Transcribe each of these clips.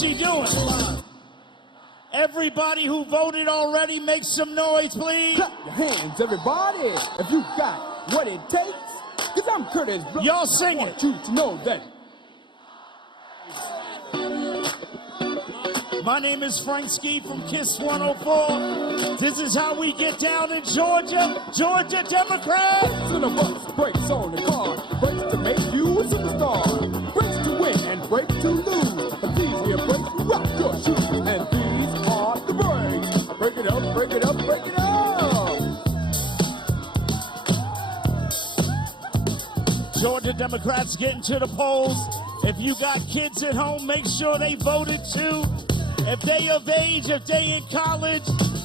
She doing? Everybody who voted already, make some noise, please. Clap your hands, everybody, if you got what it takes. Cause I'm Curtis. Y'all sing it. I want you to know that. My name is Frank Ski from KISS 104. This is how we get down in Georgia. Georgia Democrats. Brakes on the bus, brakes on the car. Brakes to make you a superstar. Brakes to win and brakes to lose. But these here brakes rock your shoes. And these are the brakes. Break it up, break it up, break it up. Georgia Democrats getting to the polls. If you got kids at home, make sure they voted too. If they of age, if they in college,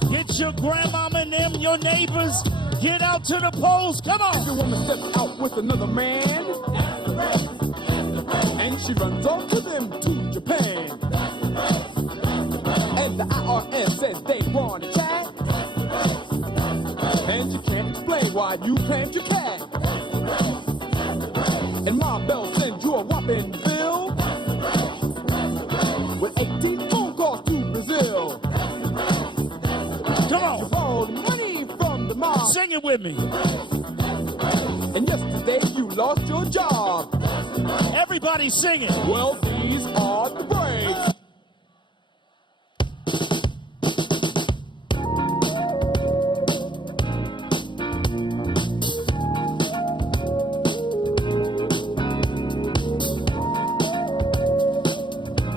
get your grandmama and them, your neighbors, get out to the polls. Come on. If you want to step out with another man, that's the race. That's the race. And she runs off to them to Japan. That's the race. That's the race. And the IRS says they want to chat. That's the race. That's the race. And you can't explain why you claimed your cat. That's the race. That's the race. And Ma Bell sends you a whopping bill. That's the race. That's the race. With 18 phone calls to Brazil. That's the race. That's the race. Come on. You borrowed money from the mob. Sing it with me. And yesterday you lost your job. Everybody sing it. Well, these are the breaks.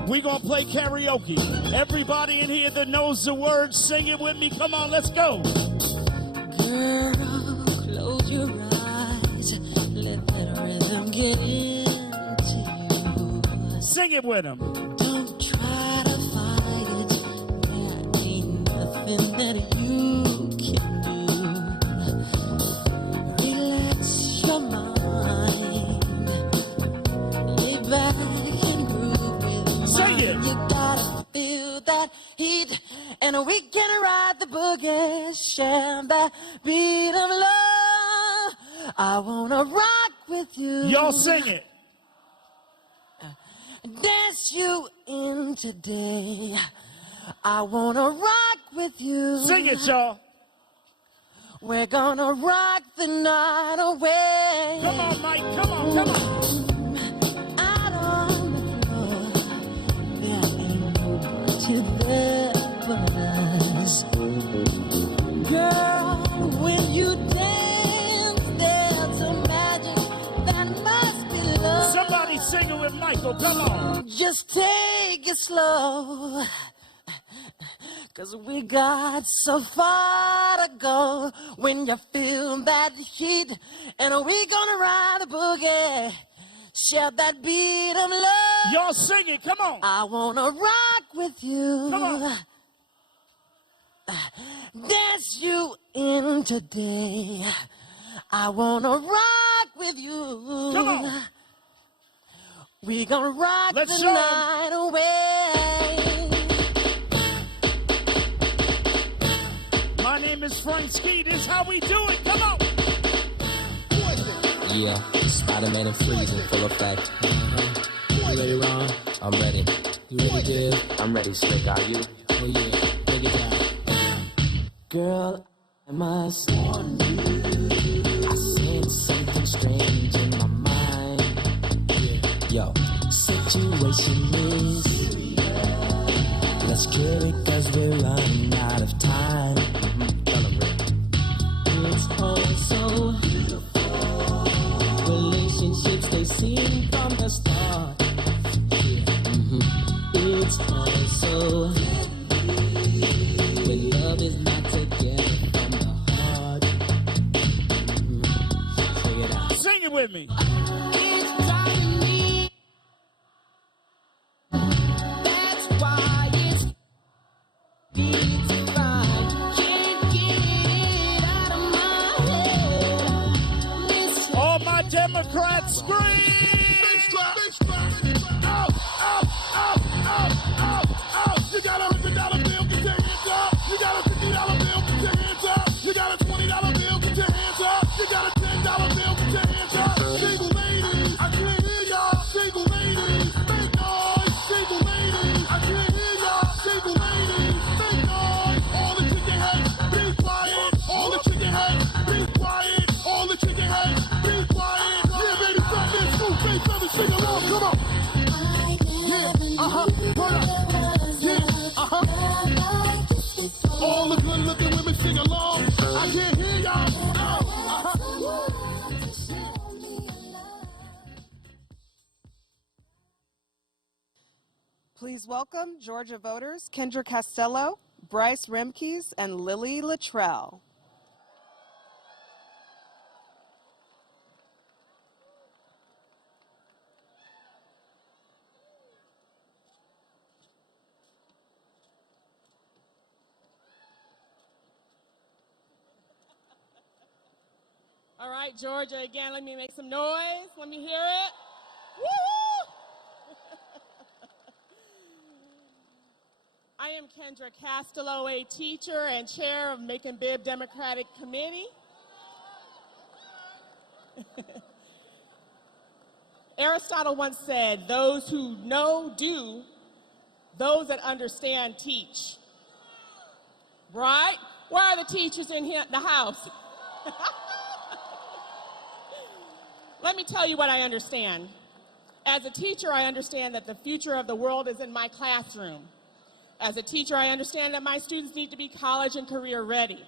We gonna play karaoke. Everybody in here that knows the words, sing it with me. Come on, let's go. Girl, close your eyes. Let that rhythm get into you. Sing it with them. Don't try to fight it. There ain't nothing that you can do. Relax your mind. Lay back and groove with mine. Sing it. You gotta feel that heat. And we can ride the boogie, share that beat of love. I wanna rock with you. Y'all sing it. Dance you in today. I wanna rock with you. Sing it, y'all. We're gonna rock the night away. Come on, Mike. Come on, come on. Out on the floor, there ain't nobody there but us. Girl, when you dance, there's a magic that must be love. Somebody sing it with Michael. Come on. Just take it slow. 'Cause we got so far to go. When you feel that heat, and we gonna ride the boogie, share that beat of love. Y'all sing it. Come on. I wanna rock with you. Come on. Dance you in today. I wanna rock with you. Come on. We gonna rock Let's the show 'em. night away. My name is Frank Ski. This is how we do it. Come on. Yeah, Spider-Man and Freeze in full effect. You ready, Ron? I'm ready. You ready, Jill? I'm ready, Slick. Are you? Oh yeah, break it down. Girl, I must warn you. I sense something strange in my mind. Yo, situation is let's cure it 'cause we're running out of time. It's all so beautiful. Relationships, they seem from the start. It's all so when love is not together from the heart. with me. It's driving me. That's why it's easy to find. Can't get it out of my head. Listen. All my Democrats scream! Out, out, out, out, out, out. You got a $100 bill, get your hands up. You got a $50 bill, get your hands up. You got a $20 bill, get your hands up. You got a $10 bill, get your hands up. Single ladies, I can't hear y'all. Single ladies, make noise. Single ladies, I can't hear y'all. Single ladies, make noise. All the chicken heads, be quiet. All the chicken heads, be quiet. All the chicken heads, be quiet. Yeah, baby, stop this. Move, baby, stop sing along. Come on. Turn up. Yeah, all the good looking women sing along. I can't hear y'all. Please welcome Georgia voters Kendra Costello, Bryce Remkes, and Lily Luttrell. All right, Georgia, again, let me make some noise. Let me hear it. Woo! I am Kendra Costello, a teacher and chair of Macon Bibb Democratic Committee. Aristotle once said, those who know do, those that understand teach. Right? Where are the teachers in here, the house? Let me tell you what I understand. As a teacher, I understand that the future of the world is in my classroom. As a teacher, I understand that my students need to be college and career ready.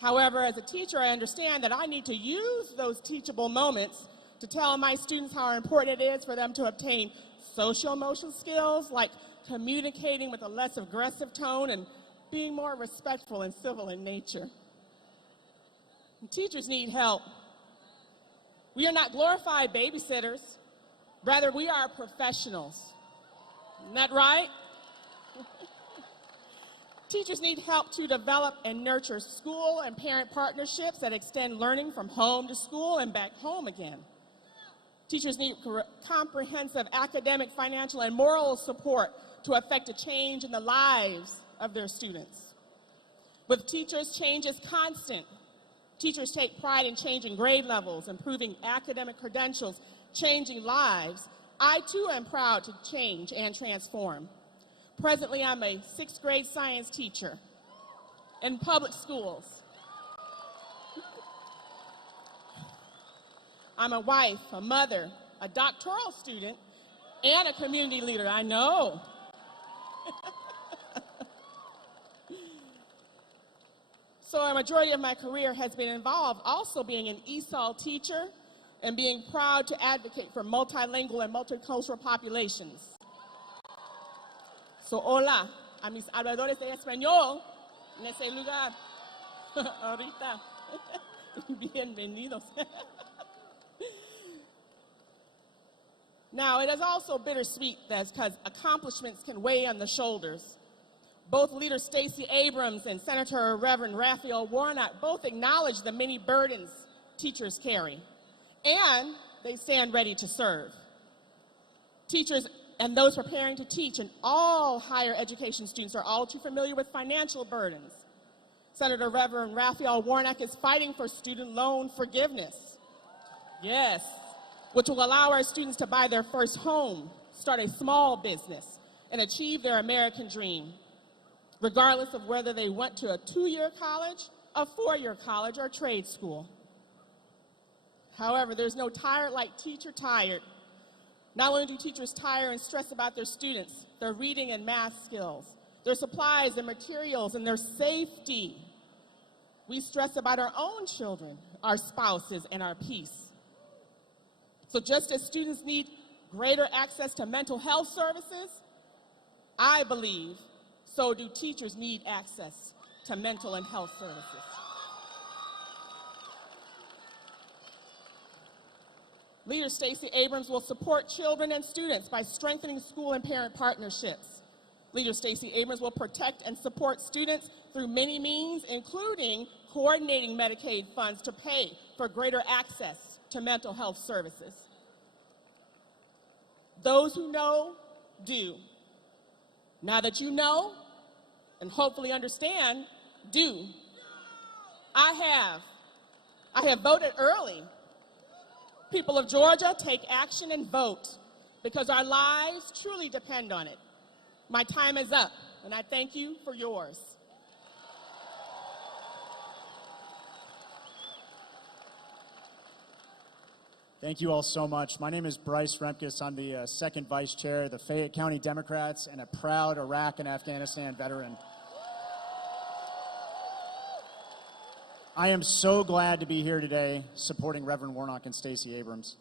However, as a teacher, I understand that I need to use those teachable moments to tell my students how important it is for them to obtain social-emotional skills like communicating with a less aggressive tone and being more respectful and civil in nature. And teachers need help. We are not glorified babysitters. Rather, we are professionals. Isn't that right? Teachers need help to develop and nurture school and parent partnerships that extend learning from home to school and back home again. Teachers need comprehensive academic, financial, and moral support to effect a change in the lives of their students. With teachers, change is constant. Teachers take pride in changing grade levels, improving academic credentials, changing lives. I, too, am proud to change and transform. Presently, I'm a 6th grade science teacher in public schools. I'm a wife, a mother, a doctoral student, and a community leader. I know. So a majority of my career has been involved also being an ESOL teacher and being proud to advocate for multilingual and multicultural populations. So hola a mis habladores de español en ese lugar. Ahorita. Bienvenidos. Now, it is also bittersweet because accomplishments can weigh on the shoulders. Both Leader Stacey Abrams and Senator Reverend Raphael Warnock both acknowledge the many burdens teachers carry, and they stand ready to serve. Teachers and those preparing to teach and all higher education students are all too familiar with financial burdens. Senator Reverend Raphael Warnock is fighting for student loan forgiveness. Yes, which will allow our students to buy their first home, start a small business, and achieve their American dream, regardless of whether they went to a 2-year college, a 4-year college, or trade school. However, there's no tired like teacher tired. Not only do teachers tire and stress about their students, their reading and math skills, their supplies and materials, and their safety, we stress about our own children, our spouses, and our peace. So just as students need greater access to mental health services, I believe so do teachers need access to mental and health services. Leader Stacey Abrams will support children and students by strengthening school and parent partnerships. Leader Stacey Abrams will protect and support students through many means, including coordinating Medicaid funds to pay for greater access to mental health services. Those who know, do. Now that you know, and hopefully understand, do. I have voted early. People of Georgia, take action and vote, because our lives truly depend on it. My time is up, and I thank you for yours. Thank you all so much. My name is Bryce Remkes. I'm the second vice chair of the Fayette County Democrats and a proud Iraq and Afghanistan veteran. I am so glad to be here today supporting Reverend Warnock and Stacey Abrams.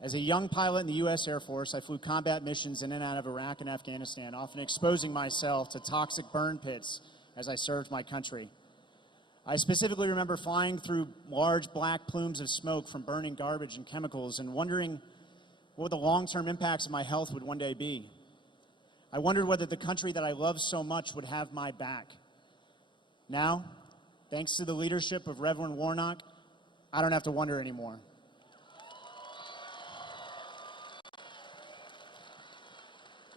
As a young pilot in the U.S. Air Force, I flew combat missions in and out of Iraq and Afghanistan, often exposing myself to toxic burn pits as I served my country. I specifically remember flying through large black plumes of smoke from burning garbage and chemicals and wondering what the long-term impacts of my health would one day be. I wondered whether the country that I love so much would have my back. Now, thanks to the leadership of Reverend Warnock, I don't have to wonder anymore.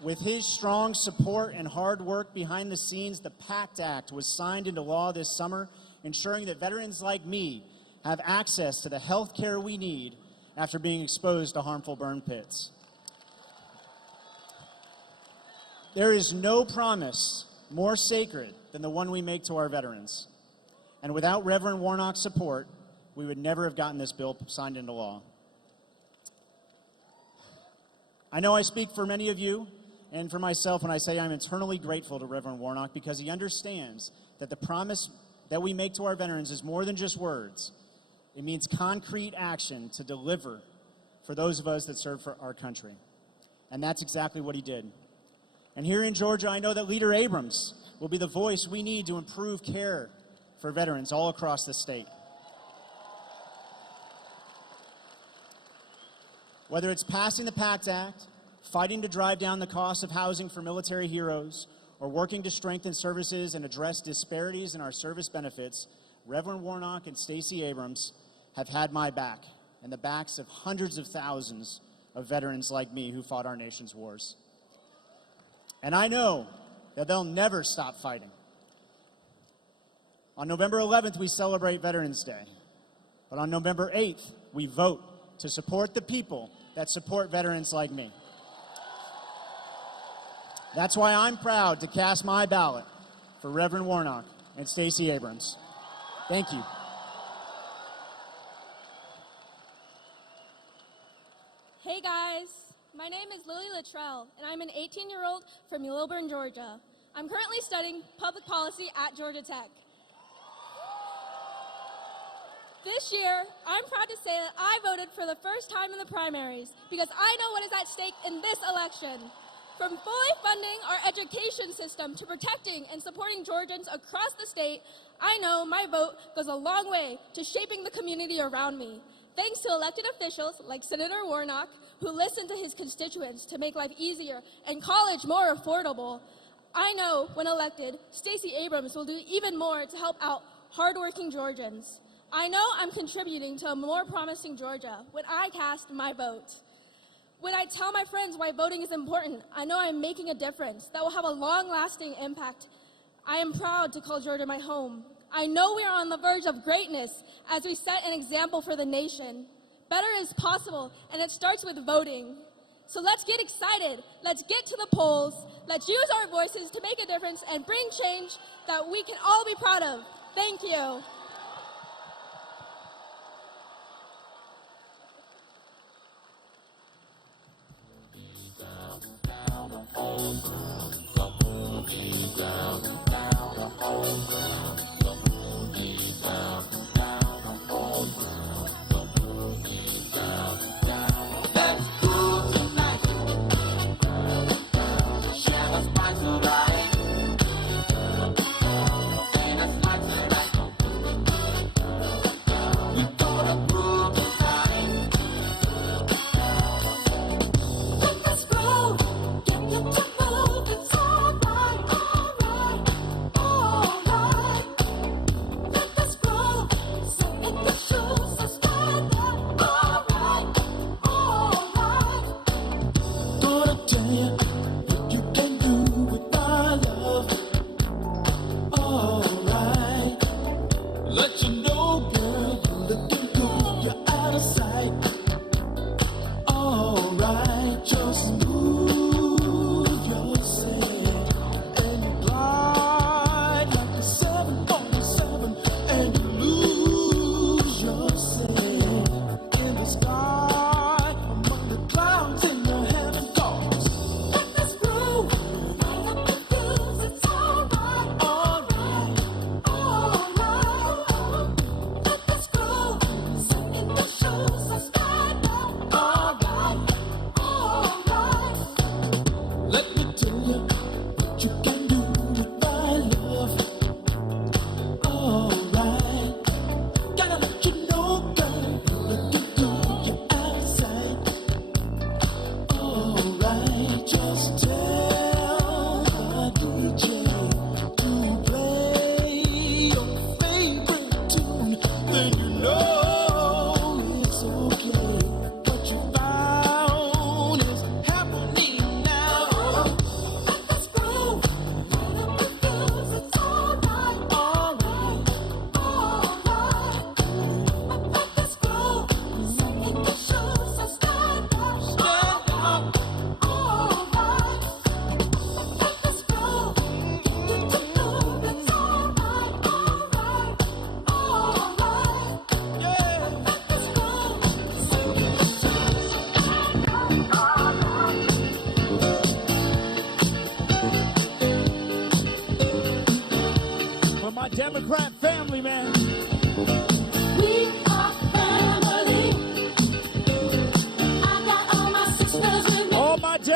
With his strong support and hard work behind the scenes, the PACT Act was signed into law this summer, ensuring that veterans like me have access to the health care we need after being exposed to harmful burn pits. There is no promise more sacred than the one we make to our veterans. And without Reverend Warnock's support, we would never have gotten this bill signed into law. I know I speak for many of you and for myself when I say I'm eternally grateful to Reverend Warnock, because he understands that the promise that we make to our veterans is more than just words. It means concrete action to deliver for those of us that serve for our country. And that's exactly what he did. And here in Georgia, I know that Leader Abrams will be the voice we need to improve care for veterans all across the state. Whether it's passing the PACT Act, fighting to drive down the cost of housing for military heroes, or working to strengthen services and address disparities in our service benefits, Reverend Warnock and Stacey Abrams have had my back and the backs of hundreds of thousands of veterans like me who fought our nation's wars. And I know that they'll never stop fighting. On November 11th, we celebrate Veterans Day. But on November 8th, we vote to support the people that support veterans like me. That's why I'm proud to cast my ballot for Reverend Warnock and Stacey Abrams. Thank you. Hey guys, my name is Lily Luttrell, and I'm an 18-year-old from Lilburn, Georgia. I'm currently studying public policy at Georgia Tech. This year, I'm proud to say that I voted for the first time in the primaries because I know what is at stake in this election. From fully funding our education system to protecting and supporting Georgians across the state, I know my vote goes a long way to shaping the community around me. Thanks to elected officials like Senator Warnock, who listen to his constituents to make life easier and college more affordable, I know when elected, Stacey Abrams will do even more to help out hardworking Georgians. I know I'm contributing to a more promising Georgia when I cast my vote. When I tell my friends why voting is important, I know I'm making a difference that will have a long-lasting impact. I am proud to call Georgia my home. I know we are on the verge of greatness as we set an example for the nation. Better is possible, and it starts with voting. So let's get excited. Let's get to the polls. Let's use our voices to make a difference and bring change that we can all be proud of. Thank you.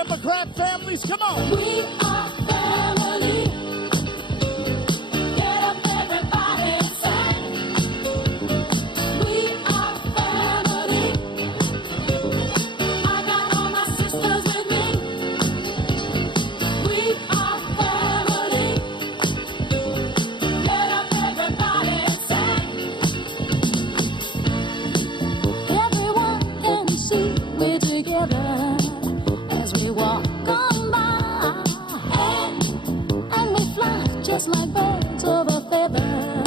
Democrat families, come on. We are family. Get up, everybody, and sing. We are family. I got all my sisters with me. We are family. Get up, everybody, and sing. Everyone can see we're together as we walk on by. And we fly just like birds of a feather.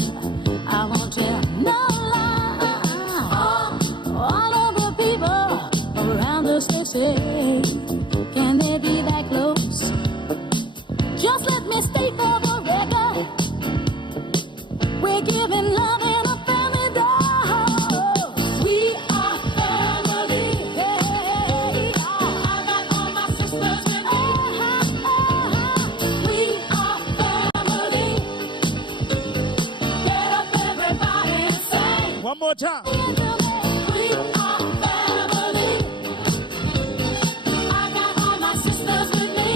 I won't tell no lie. All of the people around us, they say, can they be that close? Just let me state for the record, we're giving love in a family dose. We are family. Hey, I got all my sisters with me. We are family. Get up, everybody, and sing. One more time. We are family. I got all my sisters with me.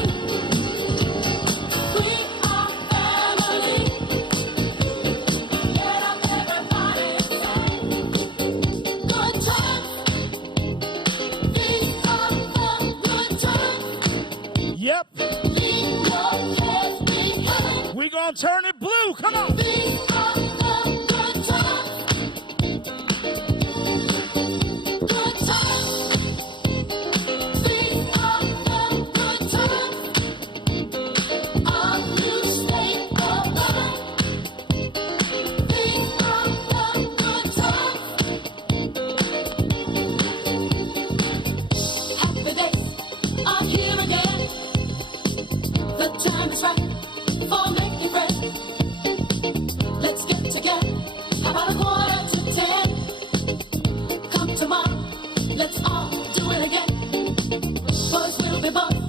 We are family. Get up, everybody, and sing. Good times. These are the good times. Yep. Leave your cares behind. We gonna turn it blue. Come on. These are the good times. Good times. These are the good times. Our new state of mind. These are the good times. Happy days are here again. The time is right for making friends. Let's get together. How about a 9:45? Come tomorrow. Let's all do it again. Boys will be boys.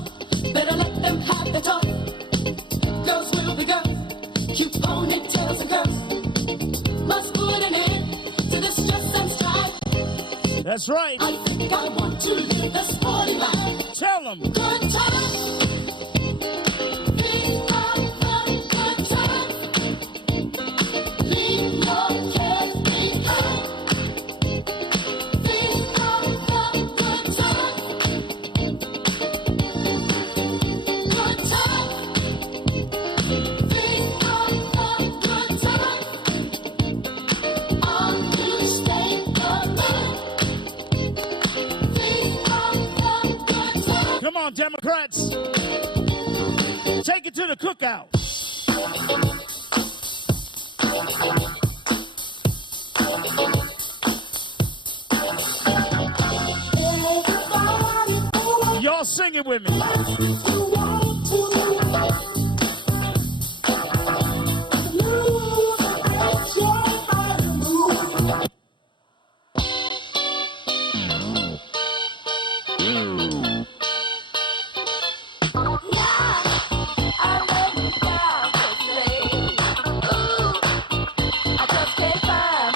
Better let them have their toys. Girls will be girls. Cute ponytails and curls. Must put an end to the stress and strife. That's right. I think I want to live the sporty life. Tell them. Good times. These are the good times. Leave your cares behind. These are the good times. Good times. These are the good times. Our new state of mind. These are the good times. Come on, Democrats. Take it to the cookout. Y'all sing it with me.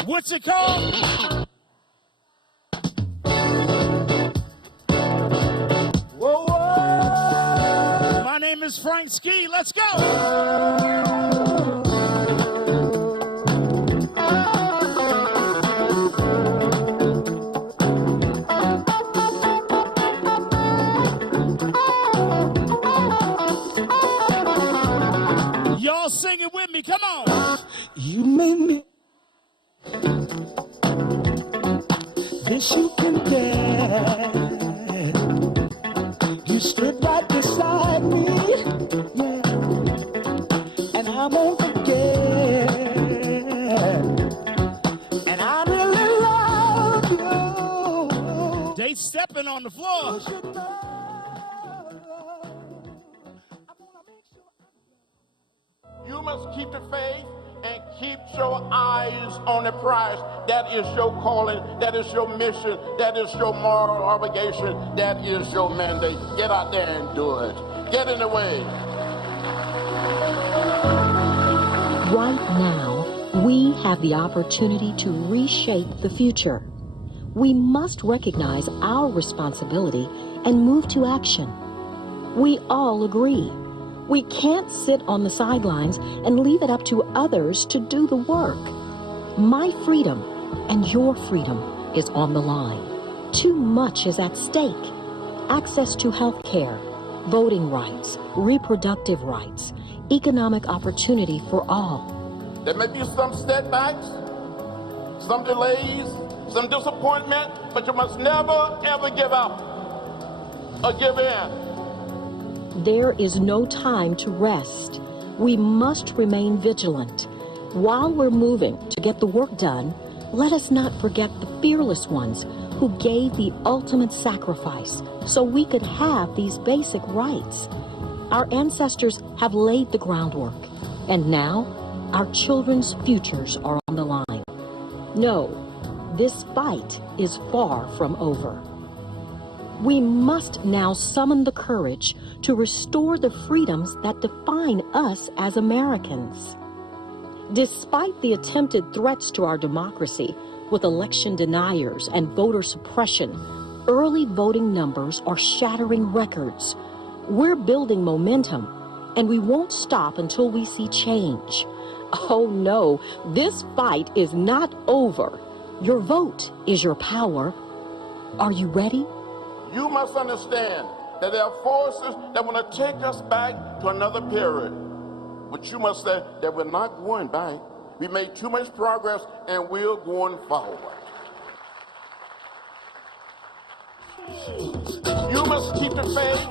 What's it called? Whoa, whoa. My name is Frank Ski. Let's go. Y'all sing it with me. Come on. You made me. This you can get. You stood right beside me, yeah, and I won't forget. And I really love you. They stepping on the floor. You should know. You must keep the faith and keep your eyes on the prize. That is your calling. That is your mission. That is your moral obligation. That is your mandate. Get out there and do it. Get in the way. Right now, we have the opportunity to reshape the future. We must recognize our responsibility and move to action. We all agree. We can't sit on the sidelines and leave it up to others to do the work. My freedom and your freedom is on the line. Too much is at stake. Access to health care, voting rights, reproductive rights, economic opportunity for all. There may be some setbacks, some delays, some disappointment, but you must never, ever give up or give in. There is no time to rest. We must remain vigilant. While we're moving to get the work done, let us not forget the fearless ones who gave the ultimate sacrifice so we could have these basic rights. Our ancestors have laid the groundwork, and now our children's futures are on the line. No, this fight is far from over. We must now summon the courage to restore the freedoms that define us as Americans. Despite the attempted threats to our democracy with election deniers and voter suppression, early voting numbers are shattering records. We're building momentum, and we won't stop until we see change. Oh no, this fight is not over. Your vote is your power. Are you ready? You must understand that there are forces that want to take us back to another period. But you must say that we're not going back. We made too much progress and we're going forward. You must keep the faith.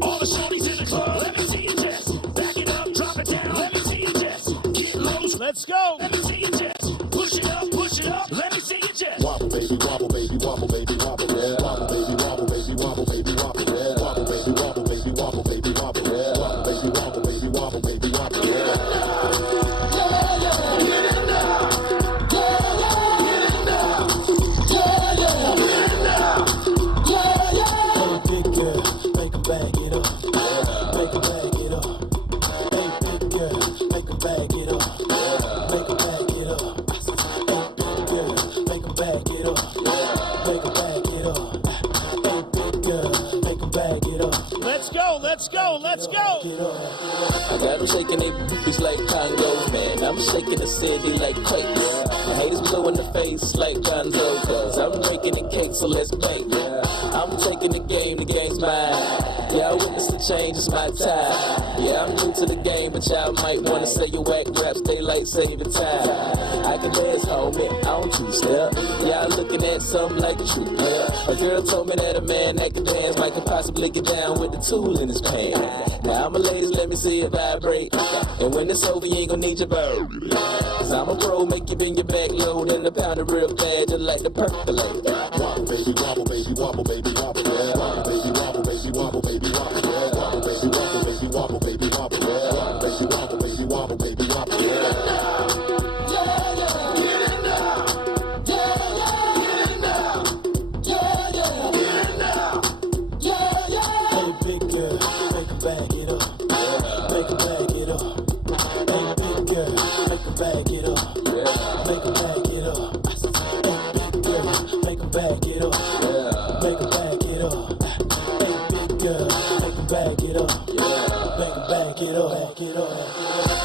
All the shorties in the club, let me see you just back it up, drop it down, let me see you just get loose. Let's go. Let me see you just push it up, let me see you just Wobble, baby, wobble, baby, wobble, baby, wobble, yeah. Wobble, baby, wobble, baby, wobble, baby, wobble, yeah. Wobble, baby, wobble, baby, wobble, baby, wobble, yeah. Wobble, baby, wobble, baby, wobble, baby, wobble, yeah. Let's go. I got them shaking they boobies like Congos, man. I'm shaking the city like quakes. The haters blue in the face like Gonzo, cause I'm breaking the cake, so let's bake. I'm taking the game's mine. Y'all witness the change, it's my time. Yeah, I'm new to the game, but y'all might wanna say your whack raps, they like saving time. I can dance, homie, I don't two-step. Y'all looking at something like a true player. A girl told me that a man that can dance might can possibly get down with the tool in his pants. Now I'm a ladies, let me see it vibrate. And when it's over, you ain't gonna need your bow. Cause I'm a pro, make you bend your back low, then the pound it real bad, just like the percolate. Wobble, baby, wobble, baby, wobble, baby, wobble, yeah. Wobble, baby, wobble, baby, wobble, baby, wobble, yeah. Wobble, baby, wobble, baby, wobble, baby, wobble, yeah. Wobble, baby, wobble, baby, wobble, baby, wobble, yeah.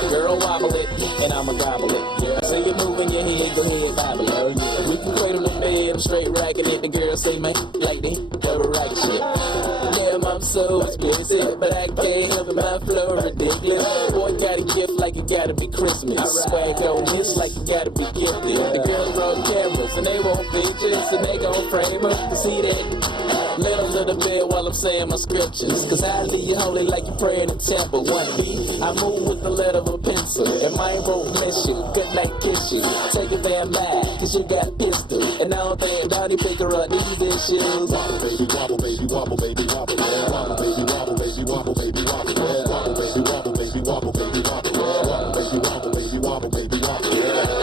Girl, wobble it, and I'ma gobble it. Yeah. Say you're moving your head, go ahead, bobble it. We can cradle the bed, I'm straight racking it. The girl say, man, like they double racket shit. Damn, I'm so expensive, but I can't help it, my flow ridiculous. Boy, got a gift like it gotta be Christmas. Swag on hits like it gotta be gifted. The girls roll cameras, and they want pictures, and they gon' frame them to see that. Let them to the bed while I'm saying my scriptures. Cause I leave you holy like you pray in the temple. 1B, I move with the letter of a pencil. And my won't miss you, good night kiss you. Take a damn mad, cause you got pistol. And I don't think Donnie pick her up these issues. Wobble, baby, wobble, baby, wobble, baby, wobble, yeah. Wobble, baby, wobble, baby, wobble, baby, wobble, yeah. Wobble, baby, wobble, baby, wobble, baby, wobble, yeah. Wobble, baby, wobble, baby, wobble, baby, wobble, yeah.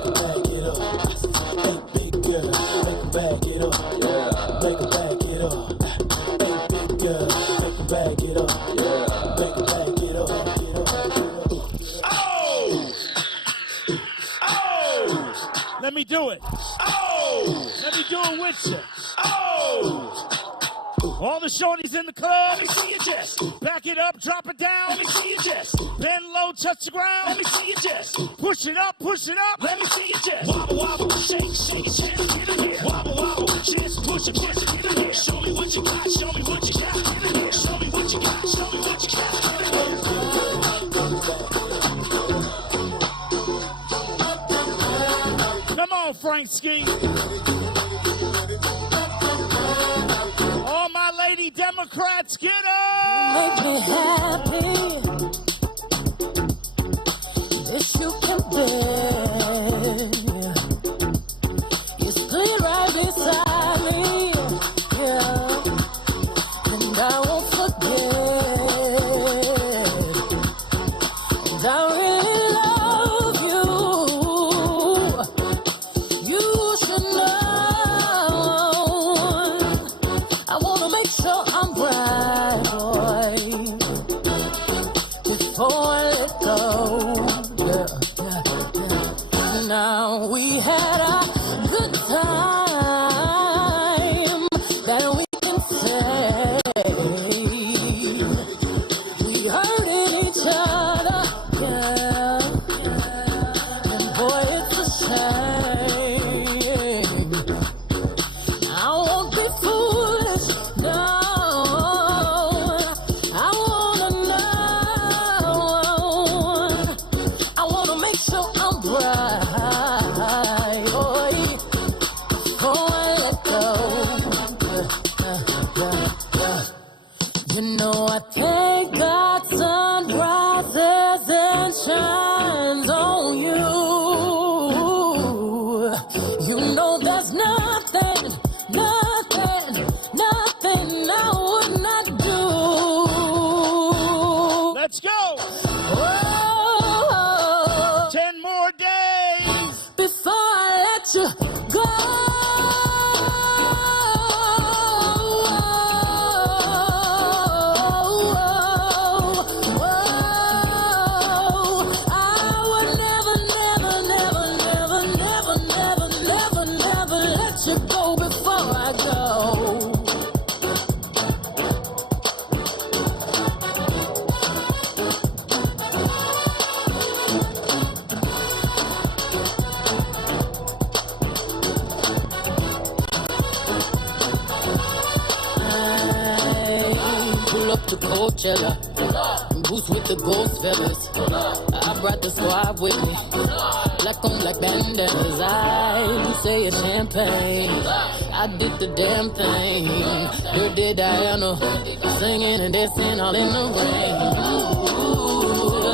Back it up. do it. Oh! Let me do it with you. Oh! All the shorties in the club. Let me see your chest. Back it up, drop it down. Let me see your chest. Bend low, touch the ground. Let me see your chest. Push it up, push it up. Let me see your chest. Wobble, wobble, shake, shake your chest. Get in here. Wobble, wobble, chest, push it, get in here. Show me what you got, show me what you got. Get in here. Show me what you got, show me what you got. Get in here. Come on, Frank Ski. All my lady Democrats, get up! Make me happy. This you can bear. You stood right beside me, yeah, and I won't forget. And I really love you. You should know. I wanna make sure I'm right, boy, before I let go. Yeah. Now we had a good time that we can say. We hurting each other, yeah. And boy, it's a shame. I won't be foolish, no. I wanna know. I wanna make sure I'm right, boy, before I let go. You know I thank God sun rises and shines on you. You know there's nothing I would not do. Let's go! Oh, 10 more days! before I let you go. I would never let you go before I go. Pull up to Coachella, boost with the ghost feathers. I brought the squad with me, black on black bandanas. I do say it's champagne. I did the damn thing. Dirty Diana, singing and dancing all in the rain. Ooh,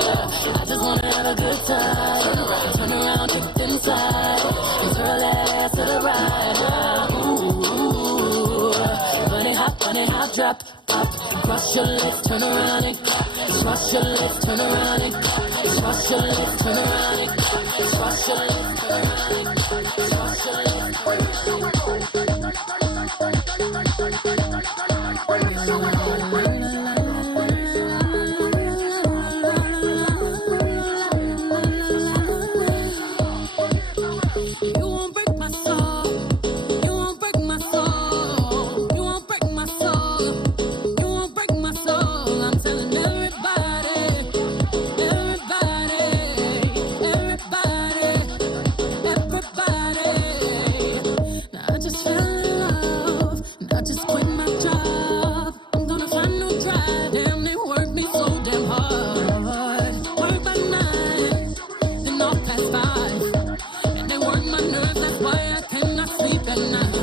I just wanna have a good time. Turn around, get inside, and turn that ass to the right. Ooh, funny hop, drop, pop, cross your legs, turn around and cross your legs, turn around and cross your legs, turn around and cross your legs, turn around and cross your legs. You won't break my soul. You won't break my soul. You won't break my soul. You won't break my soul. I'm telling everybody, everybody, everybody, everybody. Now I just fell in love. Now I just quit my job. I'm gonna find no try. Damn, they work me so damn hard. Work by 9, then off past 5. And they work my nerves, that's why I cannot sleep at night.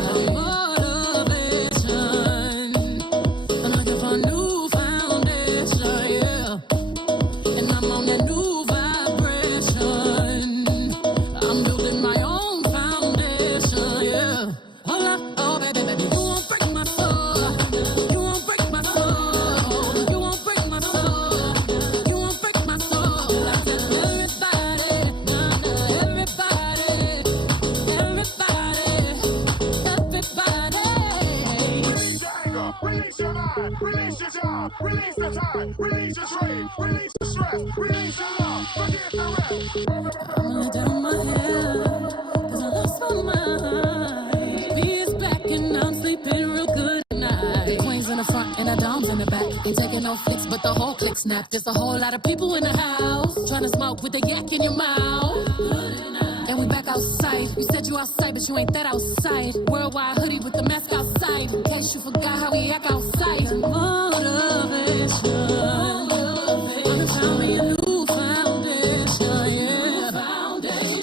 Motivation, I'm looking for a new foundation, yeah. And I'm on that new vibration. I'm building my own foundation, yeah. Hold up, oh baby, baby, you won't break my soul. You won't break my soul. You won't break my soul. You won't break my soul. I tell everybody, everybody, everybody, everybody. Release your anger, release your mind, release your job, release the time, release your trade, release the stress, release your love, forget the rest. I'm gonna down my hair, 'cause I lost my but the whole click snap. There's a whole lot of people in the house trying to smoke with a yak in your mouth. And we back outside. You said you outside, but you ain't that outside. Worldwide hoodie with the mask outside. In case you forgot how we act outside. Motivation. Found me a new foundation, yeah.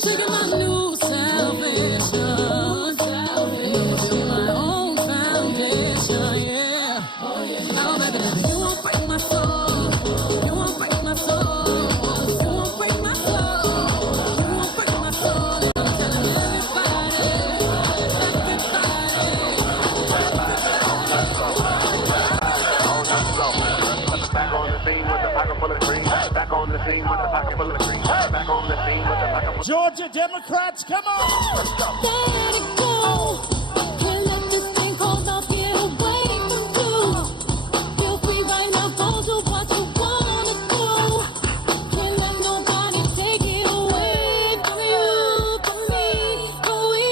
Taking my new salvation. Building my own foundation, yeah. Oh, baby, you won't break my soul. You won't break my soul. You won't break my soul. You won't break my soul. And I'm telling everybody. Back on the scene with the pocket full of green. Back on the scene with the pocket full of green. Back on the scene with the pocket full of Georgia Democrats, come on! Let it go. Can't let this thing called love get away from you. Feel free right now, go do what you wanna do. Can't let nobody take it away from you, from me, from we.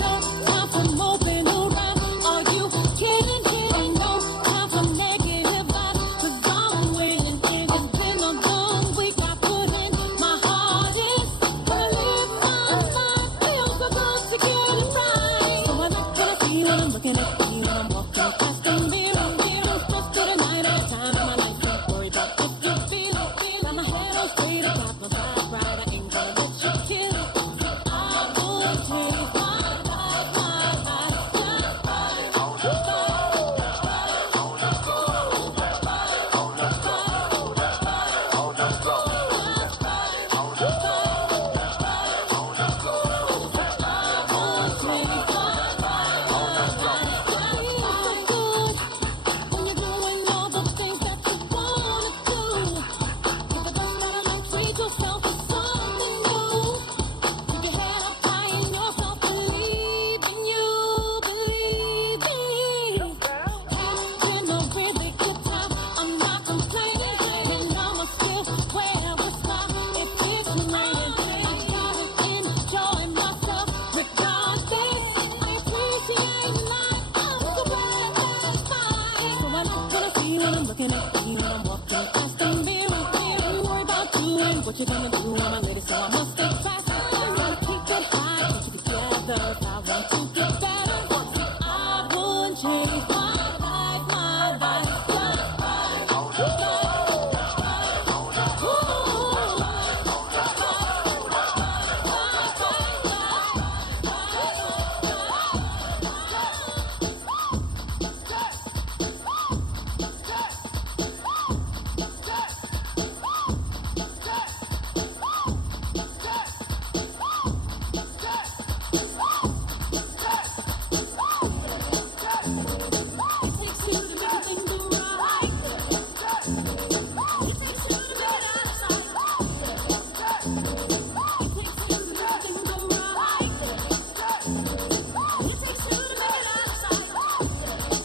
No time for moping around. Are you kidding? No time for negative vibes. 'Cause I'm winning and it's been a long week. I put in my hardest. But I live my life. Feels so good to get it right. So I look and I see when I'm looking at me when I'm walking past the mirror. Just to the night at a time in my life. Don't worry about if you feel it. Got my head on straight up, got my vibe right. I ain't gonna let you kill it. I would change my life, my when you're doing all the things that you wanna do. Give it best out and treat yourself to something new. Keep your head up high in yourself, believe in you, believe in you. Having a really good time, I'm not complaining, and I'ma still wear a smile if it's raining. I gotta enjoy myself regardless. I appreciate life, I'm so glad that's fine. So I look when I see when I'm looking at me when I'm walking past the mirror. Don't worry about you and what you're gonna do. I'm a lady, so I must stay fast. Gotta keep it high, keep it together. If I want to get better, I would change my life, my life.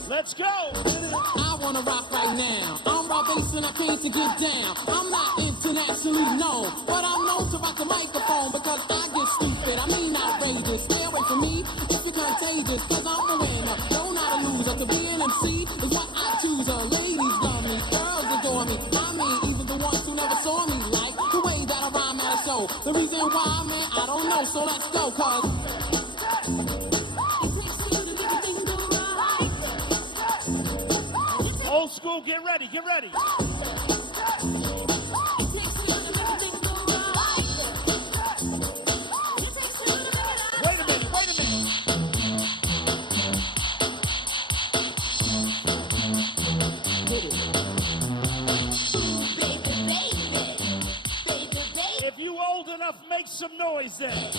Let's go! I wanna rock right now. I'm raw bass and I came to get down. I'm not internationally known, but I'm known to rock the microphone because I get stupid. I mean outrageous. Stay away from me if you're contagious, cause I'm the winner. No, not a loser. To be an MC is what I choose. Ladies love me, girls adore me. I mean, even the ones who never saw me like the way that I rhyme at a show. The reason why, man, I don't know. So let's go, cause Old school, get ready, get ready. Wait a minute, wait a minute. If you old enough, make some noise then.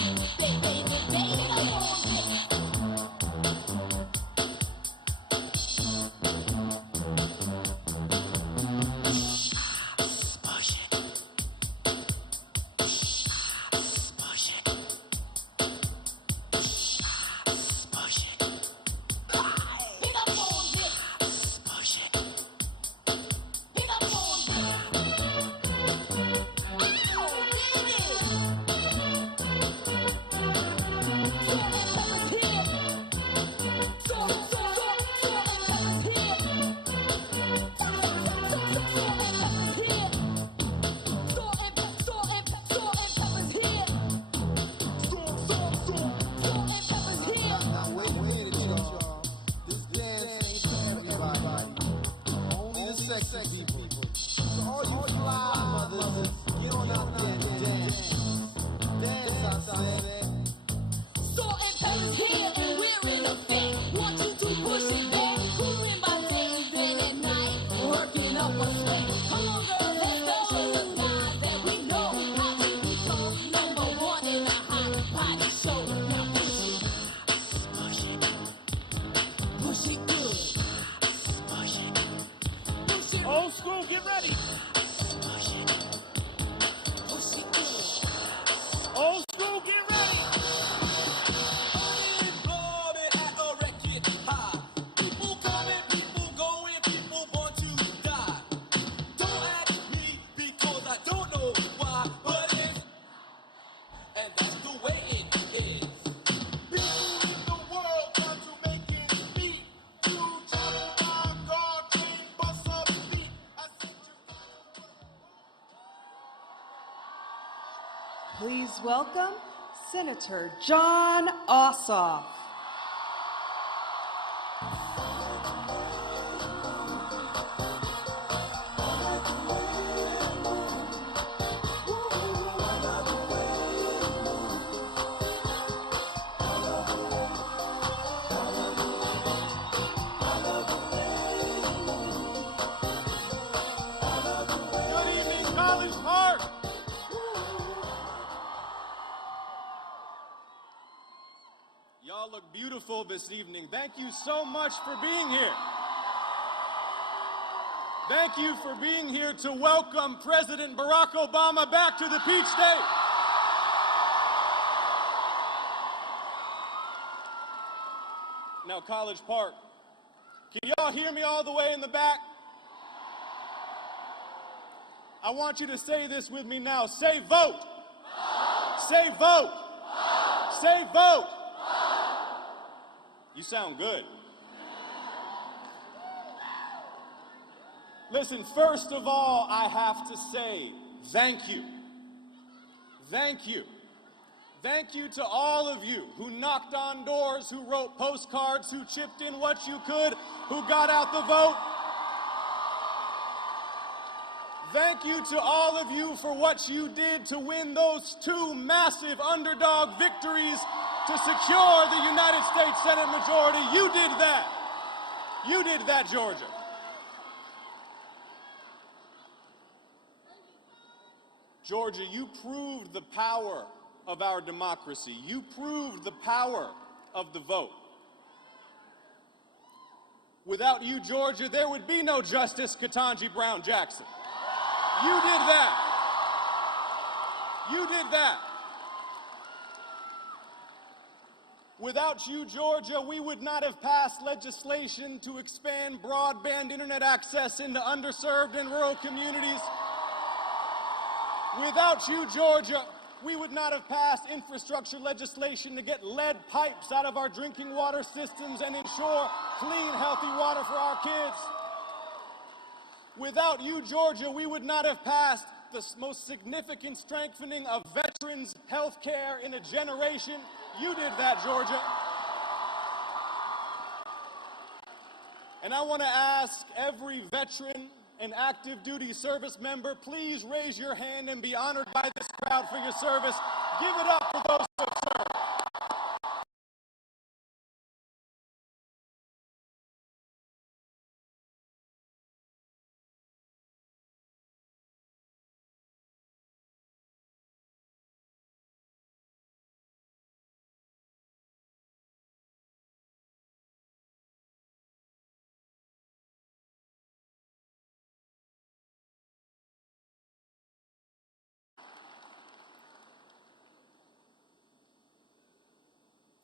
don't know why, but it's, and that's the way it is. People in the world try to make it beat. You travel by car, train, bus, or feet. I said you Please welcome Senator John Ossoff. Good evening, College Park. Y'all look beautiful this evening. Thank you so much for being here. Thank you for being here to welcome President Barack Obama back to the Peach State. Now, College Park, can y'all hear me all the way in the back? I want you to say this with me now. Say vote. Say vote. Say vote. You sound good. Listen, first of all, I have to say thank you. Thank you. Thank you to all of you who knocked on doors, who wrote postcards, who chipped in what you could, who got out the vote. Thank you to all of you for what you did to win those two massive underdog victories to secure the United States Senate majority. You did that. You did that, Georgia. Georgia, you proved the power of our democracy. You proved the power of the vote. Without you, Georgia, there would be no Justice Ketanji Brown Jackson. You did that. You did that. Without you, Georgia, we would not have passed legislation to expand broadband internet access into underserved and rural communities. Without you, Georgia, we would not have passed infrastructure legislation to get lead pipes out of our drinking water systems and ensure clean, healthy water for our kids. Without you, Georgia, we would not have passed the most significant strengthening of veterans' health care in a generation. You did that, Georgia. And I want to ask every veteran and active duty service member, please raise your hand and be honored by this crowd for your service. Give it up for those who have served.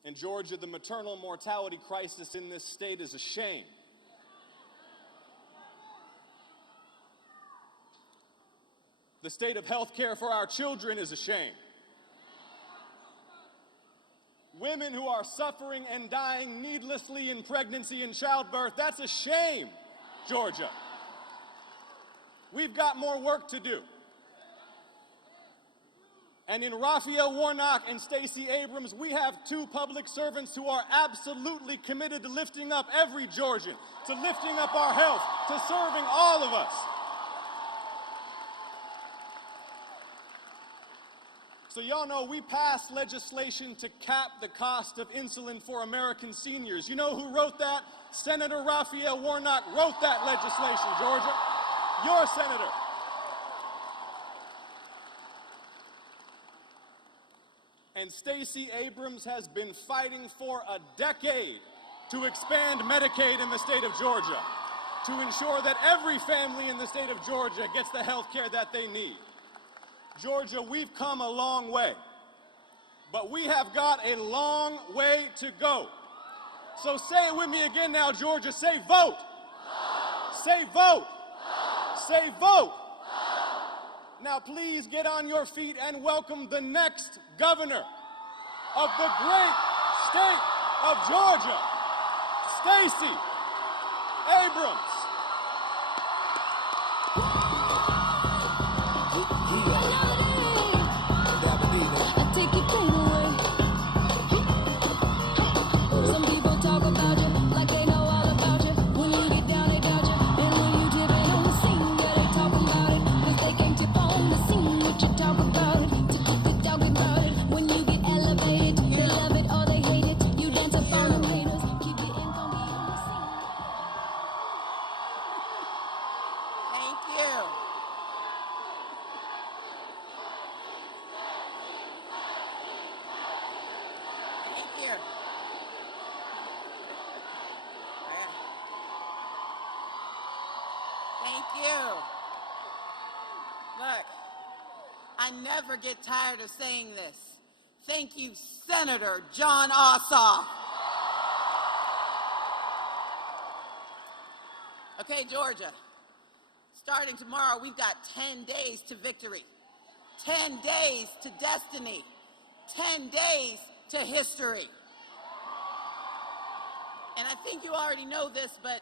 In Georgia, the maternal mortality crisis in this state is a shame. The state of health care for our children is a shame. Women who are suffering and dying needlessly in pregnancy and childbirth, that's a shame, Georgia. We've got more work to do. And in Raphael Warnock and Stacey Abrams, we have two public servants who are absolutely committed to lifting up every Georgian, to lifting up our health, to serving all of us. So y'all know we passed legislation to cap the cost of insulin for American seniors. You know who wrote that? Senator Raphael Warnock wrote that legislation, Georgia. Your senator. And Stacey Abrams has been fighting for a decade to expand Medicaid in the state of Georgia, to ensure that every family in the state of Georgia gets the health care that they need. Georgia, we've come a long way, but we have got a long way to go. So say it with me again now, Georgia. Say vote. Say vote. Say vote. Now please get on your feet and welcome the next governor of the great state of Georgia, Stacey Abrams. Take your pain away. Some people talk about you like they know all about you. When you get down, they doubt you. And when you dip it on the scene, yeah, they talk about it. 'Cause they can't tip on the scene what you talk about it. Talk about it. When you get elevated, they love it or they hate it. You dance up on them haters. Keep your income on the scene. Thank you. Thank you. Thank you. Look, I never get tired of saying this. Thank you, Senator John Ossoff. Okay, Georgia. Starting tomorrow, we've got 10 days to victory, 10 days to destiny, 10 days to history. And I think you already know this, but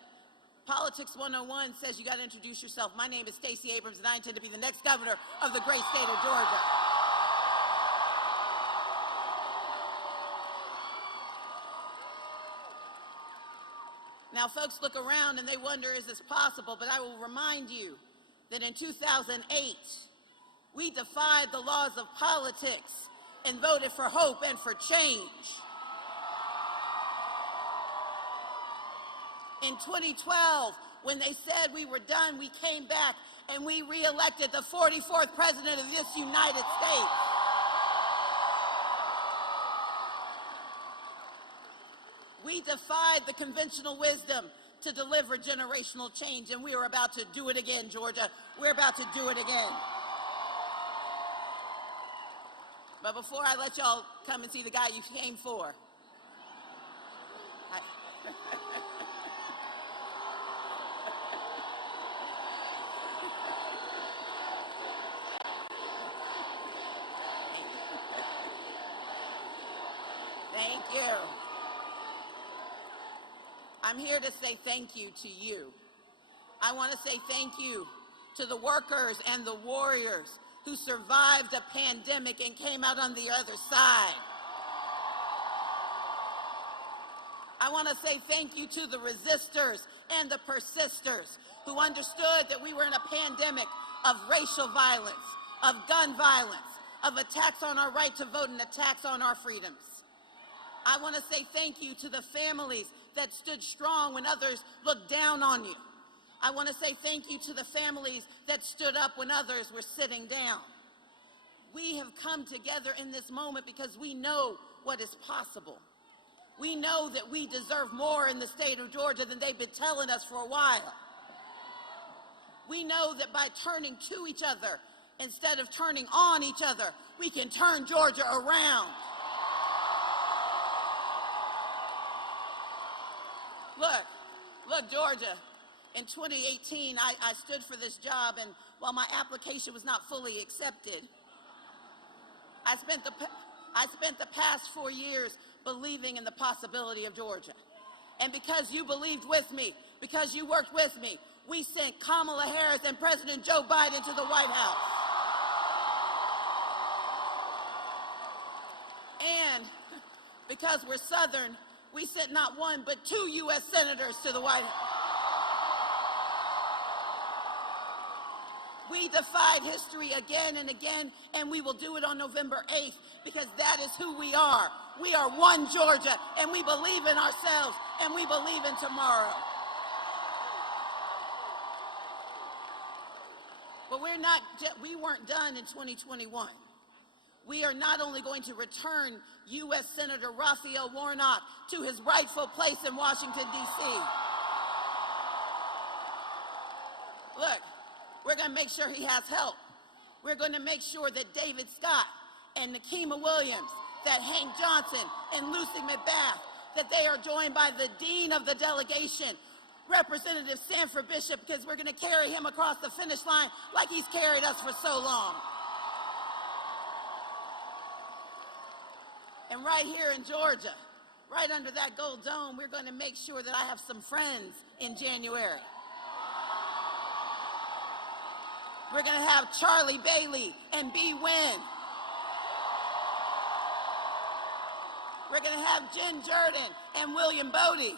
Politics 101 says you got to introduce yourself. My name is Stacey Abrams, and I intend to be the next governor of the great state of Georgia. Now, folks look around and they wonder, is this possible? But I will remind you that in 2008, we defied the laws of politics and voted for hope and for change. In 2012, when they said we were done, we came back and we re-elected the 44th president of this United States. We defied the conventional wisdom to deliver generational change, and we are about to do it again, Georgia. We're about to do it again. But before I let y'all come and see the guy you came for, thank you. I'm here to say thank you to you. I want to say thank you to the workers and the warriors who survived a pandemic and came out on the other side. I want to say thank you to the resistors and the persisters who understood that we were in a pandemic of racial violence, of gun violence, of attacks on our right to vote and attacks on our freedoms. I want to say thank you to the families that stood strong when others looked down on you. I want to say thank you to the families that stood up when others were sitting down. We have come together in this moment because we know what is possible. We know that we deserve more in the state of Georgia than they've been telling us for a while. We know that by turning to each other instead of turning on each other, we can turn Georgia around. Look, Georgia, in 2018, I stood for this job, and while my application was not fully accepted, I spent the past 4 years believing in the possibility of Georgia. And because you believed with me, because you worked with me, we sent Kamala Harris and President Joe Biden to the White House. And because we're Southern, we sent not one, but 2 U.S. senators to the White House. We defied history again and again, and we will do it on November 8th, because that is who we are. We are one Georgia, and we believe in ourselves, and we believe in tomorrow. But we weren't done in 2021. We are not only going to return U.S. Senator Raphael Warnock to his rightful place in Washington, D.C. Look, we're going to make sure he has help. We're going to make sure that David Scott and Nikema Williams, that Hank Johnson and Lucy McBath, that they are joined by the dean of the delegation, Representative Sanford Bishop, because we're going to carry him across the finish line like he's carried us for so long. And right here in Georgia, right under that gold dome, we're going to make sure that I have some friends in January. We're going to have Charlie Bailey and B. Wynn. We're going to have Jen Jordan and William Bodie.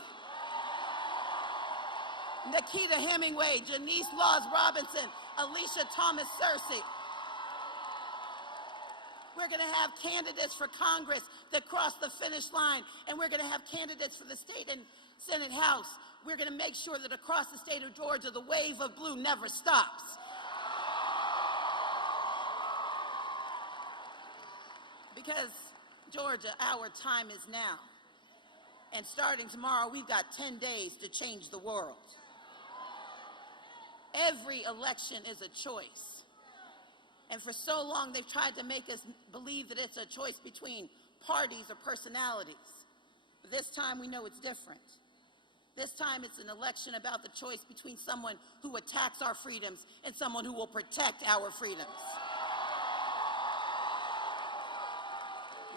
Nikita Hemingway, Janice Laws Robinson, Alicia Thomas Searcy. We're going to have candidates for Congress that cross the finish line, and we're going to have candidates for the state and Senate House. We're going to make sure that across the state of Georgia, the wave of blue never stops. Because, Georgia, our time is now. And starting tomorrow, we've got 10 days to change the world. Every election is a choice. And for so long, they've tried to make us believe that it's a choice between parties or personalities. But this time, we know it's different. This time, it's an election about the choice between someone who attacks our freedoms and someone who will protect our freedoms.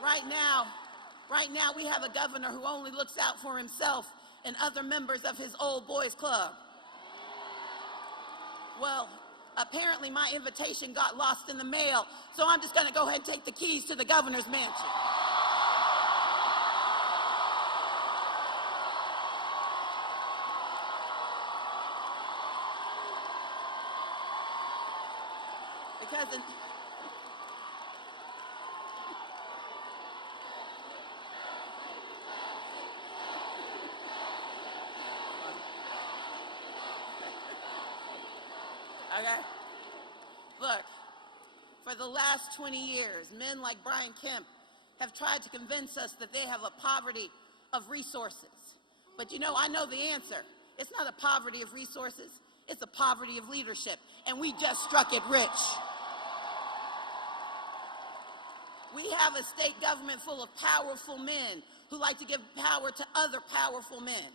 Right now, we have a governor who only looks out for himself and other members of his old boys club. Well, apparently my invitation got lost in the mail, so I'm just going to go ahead and take the keys to the governor's mansion. Because okay? Look, for the last 20 years, men like Brian Kemp have tried to convince us that they have a poverty of resources. But you know, I know the answer. It's not a poverty of resources, it's a poverty of leadership, and we just struck it rich. We have a state government full of powerful men who like to give power to other powerful men.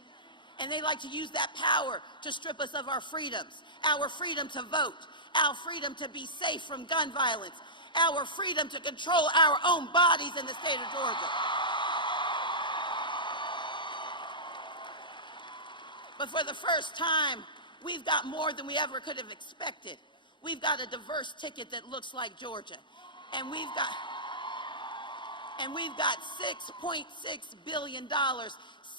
And they like to use that power to strip us of our freedoms. Our freedom to vote, our freedom to be safe from gun violence, our freedom to control our own bodies in the state of Georgia. But for the first time, we've got more than we ever could have expected. We've got a diverse ticket that looks like Georgia. And we've got $6.6 billion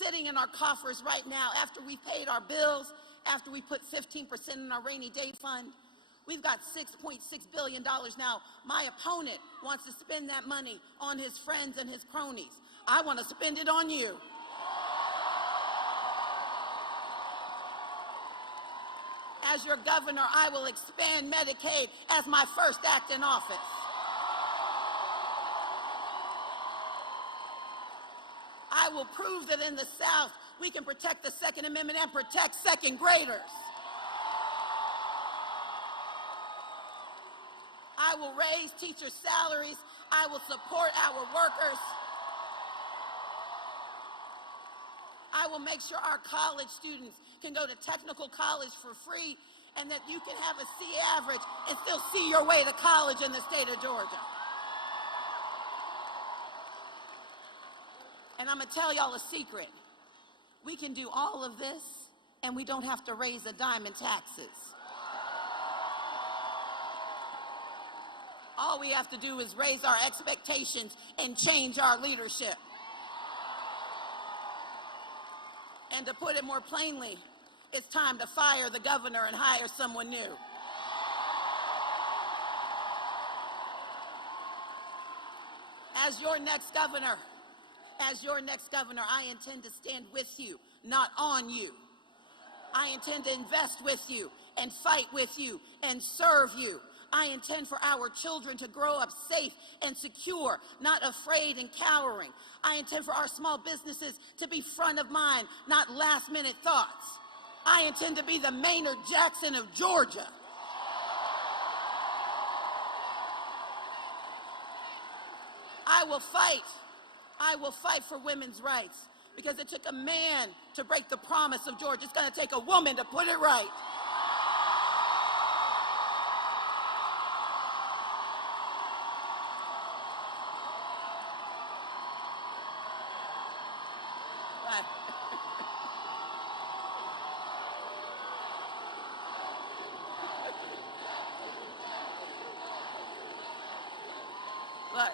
sitting in our coffers right now after we've paid our bills, after we put 15% in our rainy day fund. We've got $6.6 billion now. My opponent wants to spend that money on his friends and his cronies. I want to spend it on you. As your governor, I will expand Medicaid as my first act in office. I will prove that in the South, we can protect the Second Amendment and protect second graders. I will raise teacher salaries. I will support our workers. I will make sure our college students can go to technical college for free and that you can have a C average and still see your way to college in the state of Georgia. And I'm going to tell y'all a secret. We can do all of this, and we don't have to raise a dime in taxes. All we have to do is raise our expectations and change our leadership. And to put it more plainly, it's time to fire the governor and hire someone new. As your next governor, I intend to stand with you, not on you. I intend to invest with you and fight with you and serve you. I intend for our children to grow up safe and secure, not afraid and cowering. I intend for our small businesses to be front of mind, not last-minute thoughts. I intend to be the Maynard Jackson of Georgia. I will fight for women's rights, Because it took a man to break the promise of Georgia. It's going to take a woman to put it right. Look,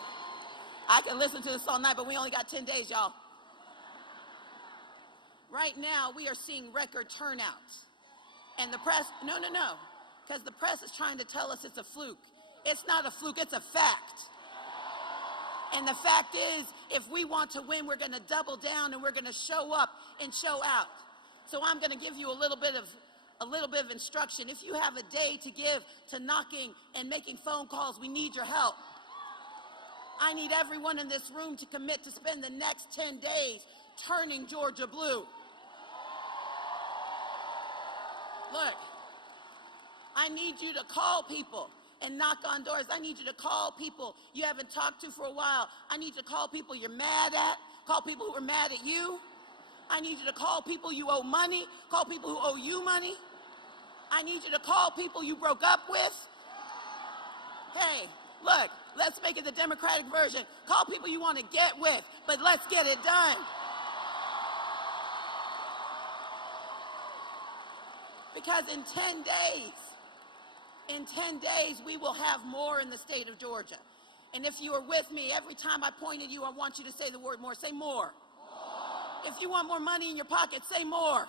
I can listen to this all night, but we only got 10 days, y'all. Right now, we are seeing record turnouts. And the press, no, because the press is trying to tell us it's a fluke. It's not a fluke, it's a fact. And the fact is, if we want to win, we're going to double down and we're going to show up and show out. So I'm going to give you a little bit of instruction. If you have a day to give to knocking and making phone calls, we need your help. I need everyone in this room to commit to spend the next 10 days turning Georgia blue. Look, I need you to call people and knock on doors. I need you to call people you haven't talked to for a while. I need you to call people you're mad at, call people who are mad at you. I need you to call people you owe money, call people who owe you money. I need you to call people you broke up with. Hey, look, let's make it the Democratic version. Call people you want to get with, but let's get it done. Because in 10 days, we will have more in the state of Georgia. And if you are with me, every time I point at you, I want you to say the word more. Say more. If you want more money in your pocket, say more.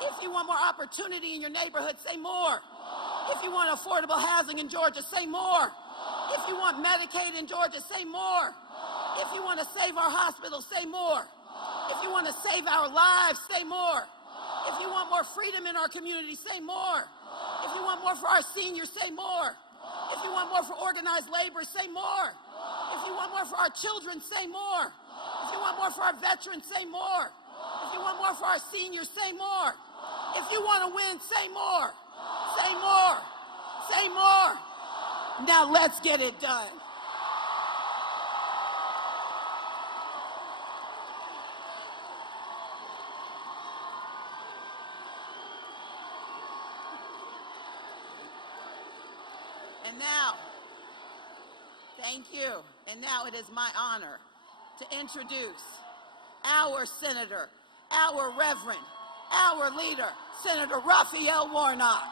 If you want more opportunity in your neighborhood, say more. If you want affordable housing in Georgia, say more. If you want Medicaid in Georgia, say more. If you want to save our hospitals, say more. If you want to save our lives, say more. If you want more freedom in our community, say more. If you want more for our seniors, say more. If you want more for organized labor, say more. If you want more for our children, say more. If you want more for our veterans, say more. If you want more for our seniors, say more. If you want to win, say more. Say more. Say more. Now let's get it done. And now, thank you. And now it is my honor to introduce our senator, our reverend, our leader, Senator Raphael Warnock.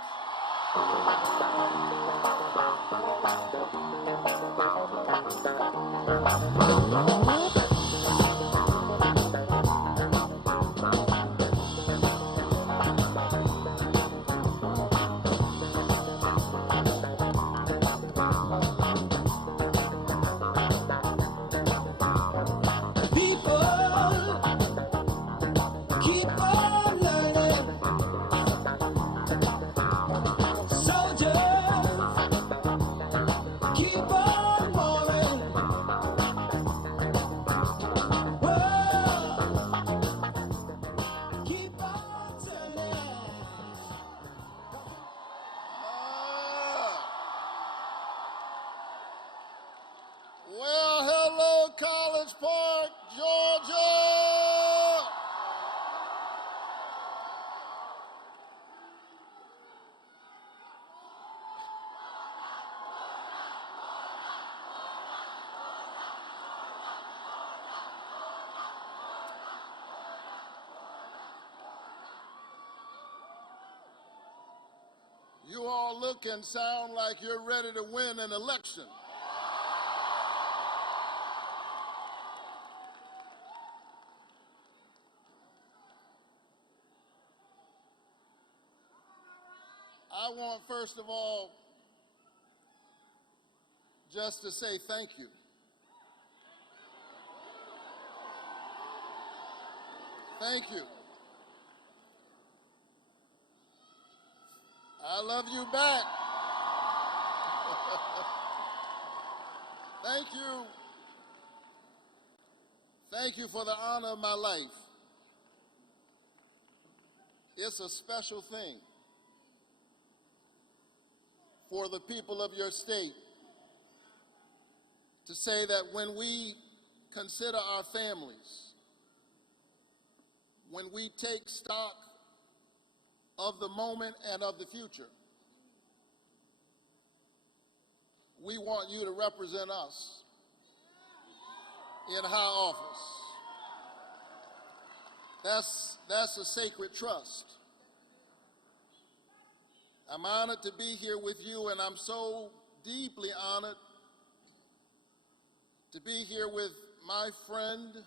Well, hello, College Park, Georgia. You all look and sound like you're ready to win an election. I want, first of all, just to say thank you. Thank you. I love you back. Thank you. Thank you for the honor of my life. It's a special thing for the people of your state to say that when we consider our families, when we take stock of the moment and of the future. We want you to represent us in high office. That's a sacred trust. I'm honored to be here with you, and I'm so deeply honored to be here with my friend,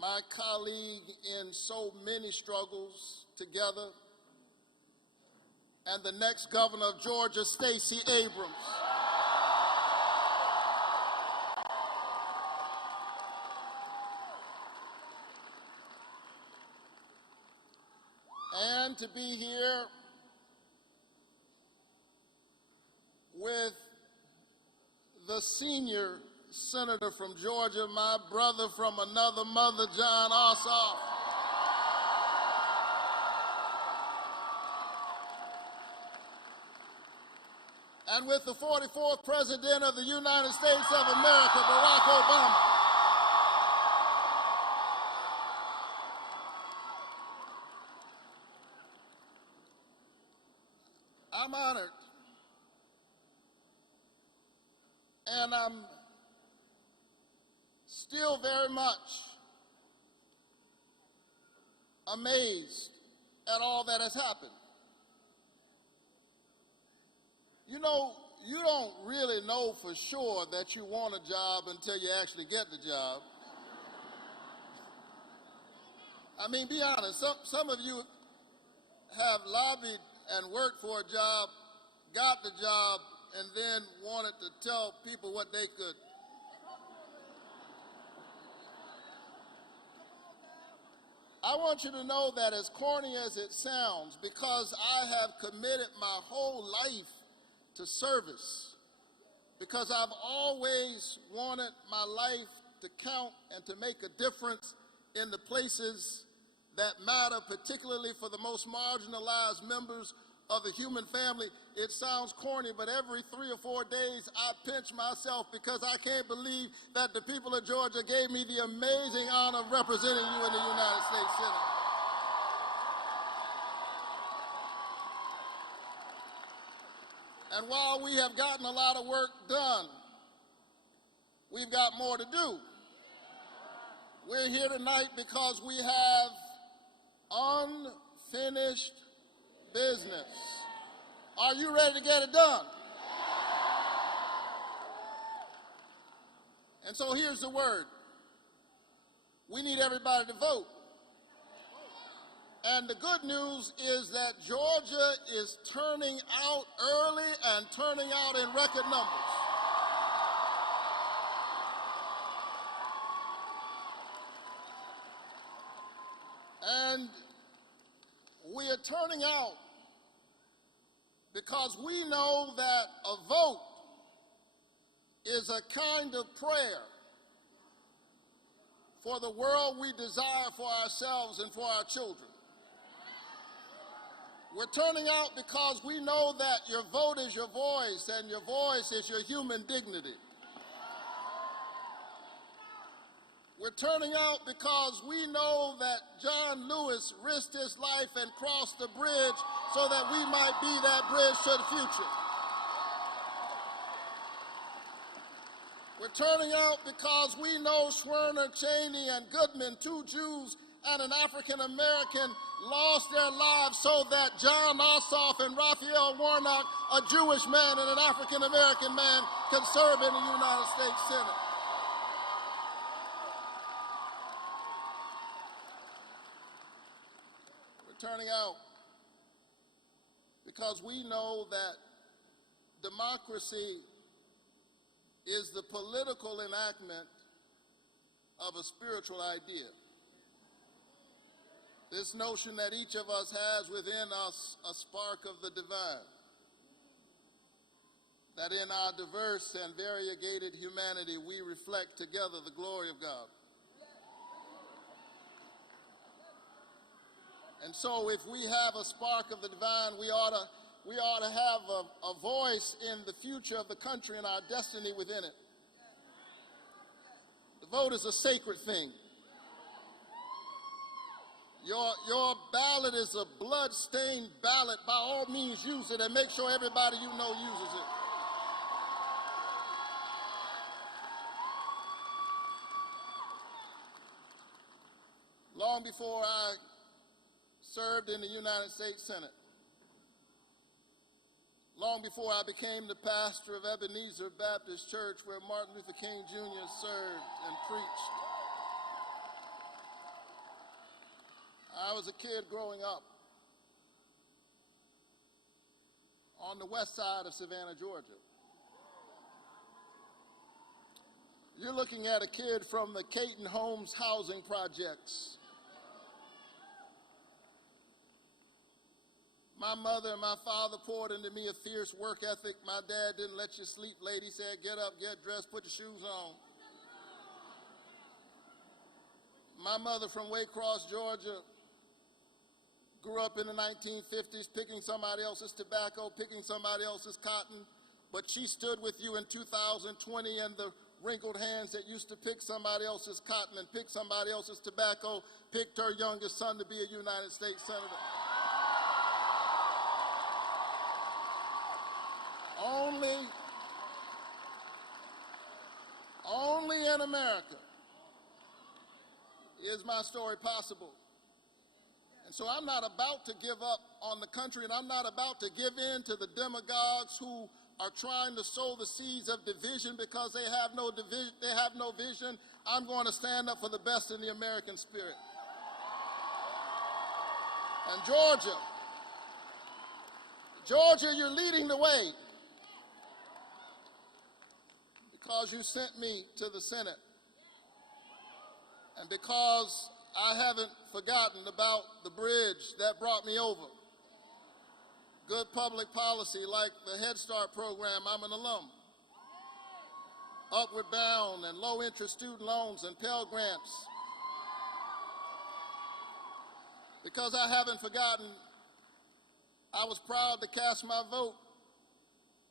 my colleague in so many struggles together, and the next governor of Georgia, Stacey Abrams. And to be here with the senior senator from Georgia, my brother from another mother, Jon Ossoff. And with the 44th President of the United States of America, Barack Obama. I'm honored, and I'm still very much amazed at all that has happened. You know, you don't really know for sure that you want a job until you actually get the job. I mean, be honest, some of you have lobbied and worked for a job, got the job, and then wanted to tell people what they could. I want you to know that, as corny as it sounds, because I have committed my whole life to service, because I've always wanted my life to count and to make a difference in the places that matter, particularly for the most marginalized members of the human family. It sounds corny, but every 3 or 4 days I pinch myself because I can't believe that the people of Georgia gave me the amazing honor of representing you in the United States Senate. And while we have gotten a lot of work done, we've got more to do. We're here tonight because we have unfinished business. Are you ready to get it done? And so here's the word. We need everybody to vote. And the good news is that Georgia is turning out early and turning out in record numbers. And we are turning out because we know that a vote is a kind of prayer for the world we desire for ourselves and for our children. We're turning out because we know that your vote is your voice, and your voice is your human dignity. We're turning out because we know that John Lewis risked his life and crossed the bridge so that we might be that bridge to the future. We're turning out because we know Schwerner, Cheney, and Goodman, 2 Jews and an African American, lost their lives so that Jon Ossoff and Raphael Warnock, a Jewish man and an African American man, can serve in the United States Senate. We're turning out because we know that democracy is the political enactment of a spiritual idea. This notion that each of us has within us a spark of the divine, that in our diverse and variegated humanity we reflect together the glory of God. And so if we have a spark of the divine, we ought to have a voice in the future of the country and our destiny within it. The vote is a sacred thing. Your ballot is a blood-stained ballot. By all means, use it and make sure everybody you know uses it. Long before I served in the United States Senate, long before I became the pastor of Ebenezer Baptist Church, where Martin Luther King Jr. served and preached, I was a kid growing up on the west side of Savannah, Georgia. You're looking at a kid from the Caton Homes housing projects. My mother and my father poured into me a fierce work ethic. My dad didn't let you sleep late. He said, get up, get dressed, put your shoes on. My mother from Waycross, Georgia, grew up in the 1950s picking somebody else's tobacco, picking somebody else's cotton, but she stood with you in 2020, and the wrinkled hands that used to pick somebody else's cotton and pick somebody else's tobacco picked her youngest son to be a United States Senator. Only in America is my story possible. And so I'm not about to give up on the country, and I'm not about to give in to the demagogues who are trying to sow the seeds of division because they have no vision. I'm going to stand up for the best in the American spirit. And Georgia, you're leading the way because you sent me to the Senate, and because I haven't forgotten about the bridge that brought me over. Good public policy like the Head Start program, I'm an alum. Upward Bound and low-interest student loans and Pell Grants. Because I haven't forgotten, I was proud to cast my vote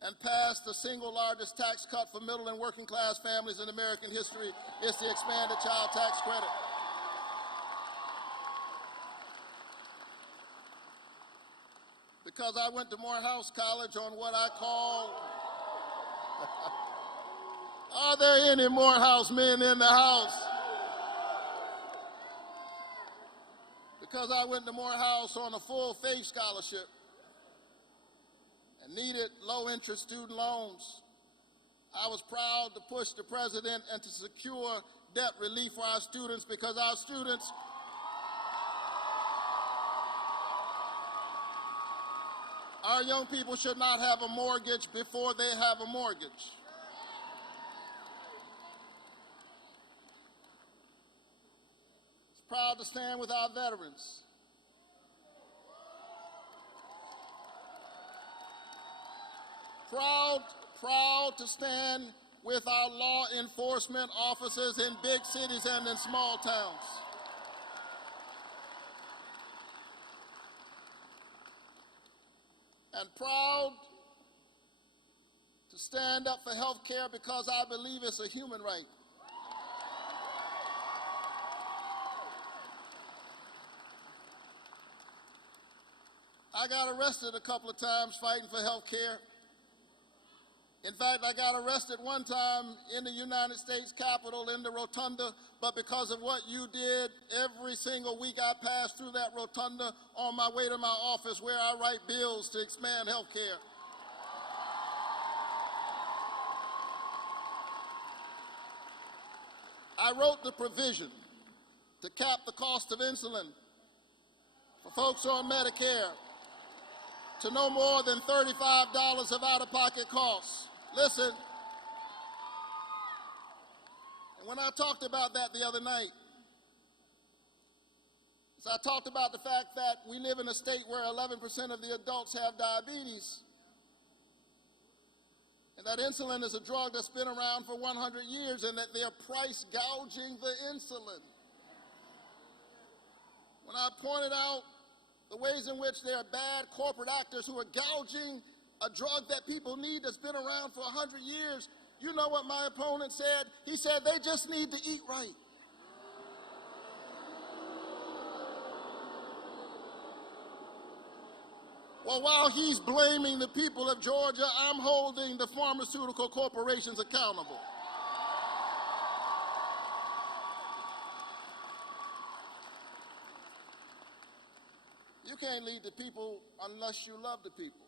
and pass the single largest tax cut for middle and working class families in American history. It's the expanded child tax credit. Because I went to Morehouse College on what I call, are there any Morehouse men in the house? Because I went to Morehouse on a full faith scholarship and needed low-interest student loans, I was proud to push the president and to secure debt relief for our students, because our students our young people should not have a mortgage before they have a mortgage. Proud to stand with our veterans. Proud to stand with our law enforcement officers in big cities and in small towns. And proud to stand up for health care because I believe it's a human right. I got arrested a couple of times fighting for health care. In fact, I got arrested one time in the United States Capitol in the rotunda, but because of what you did, every single week I passed through that rotunda on my way to my office where I write bills to expand health care. I wrote the provision to cap the cost of insulin for folks on Medicare to no more than $35 of out-of-pocket costs. Listen, and when I talked about that the other night, I talked about the fact that we live in a state where 11% of the adults have diabetes, and that insulin is a drug that's been around for 100 years, and that they're price gouging the insulin. When I pointed out the ways in which there are bad corporate actors who are gouging a drug that people need that's been around for 100 years, you know what my opponent said? He said they just need to eat right. Well, while he's blaming the people of Georgia, I'm holding the pharmaceutical corporations accountable. You can't lead the people unless you love the people.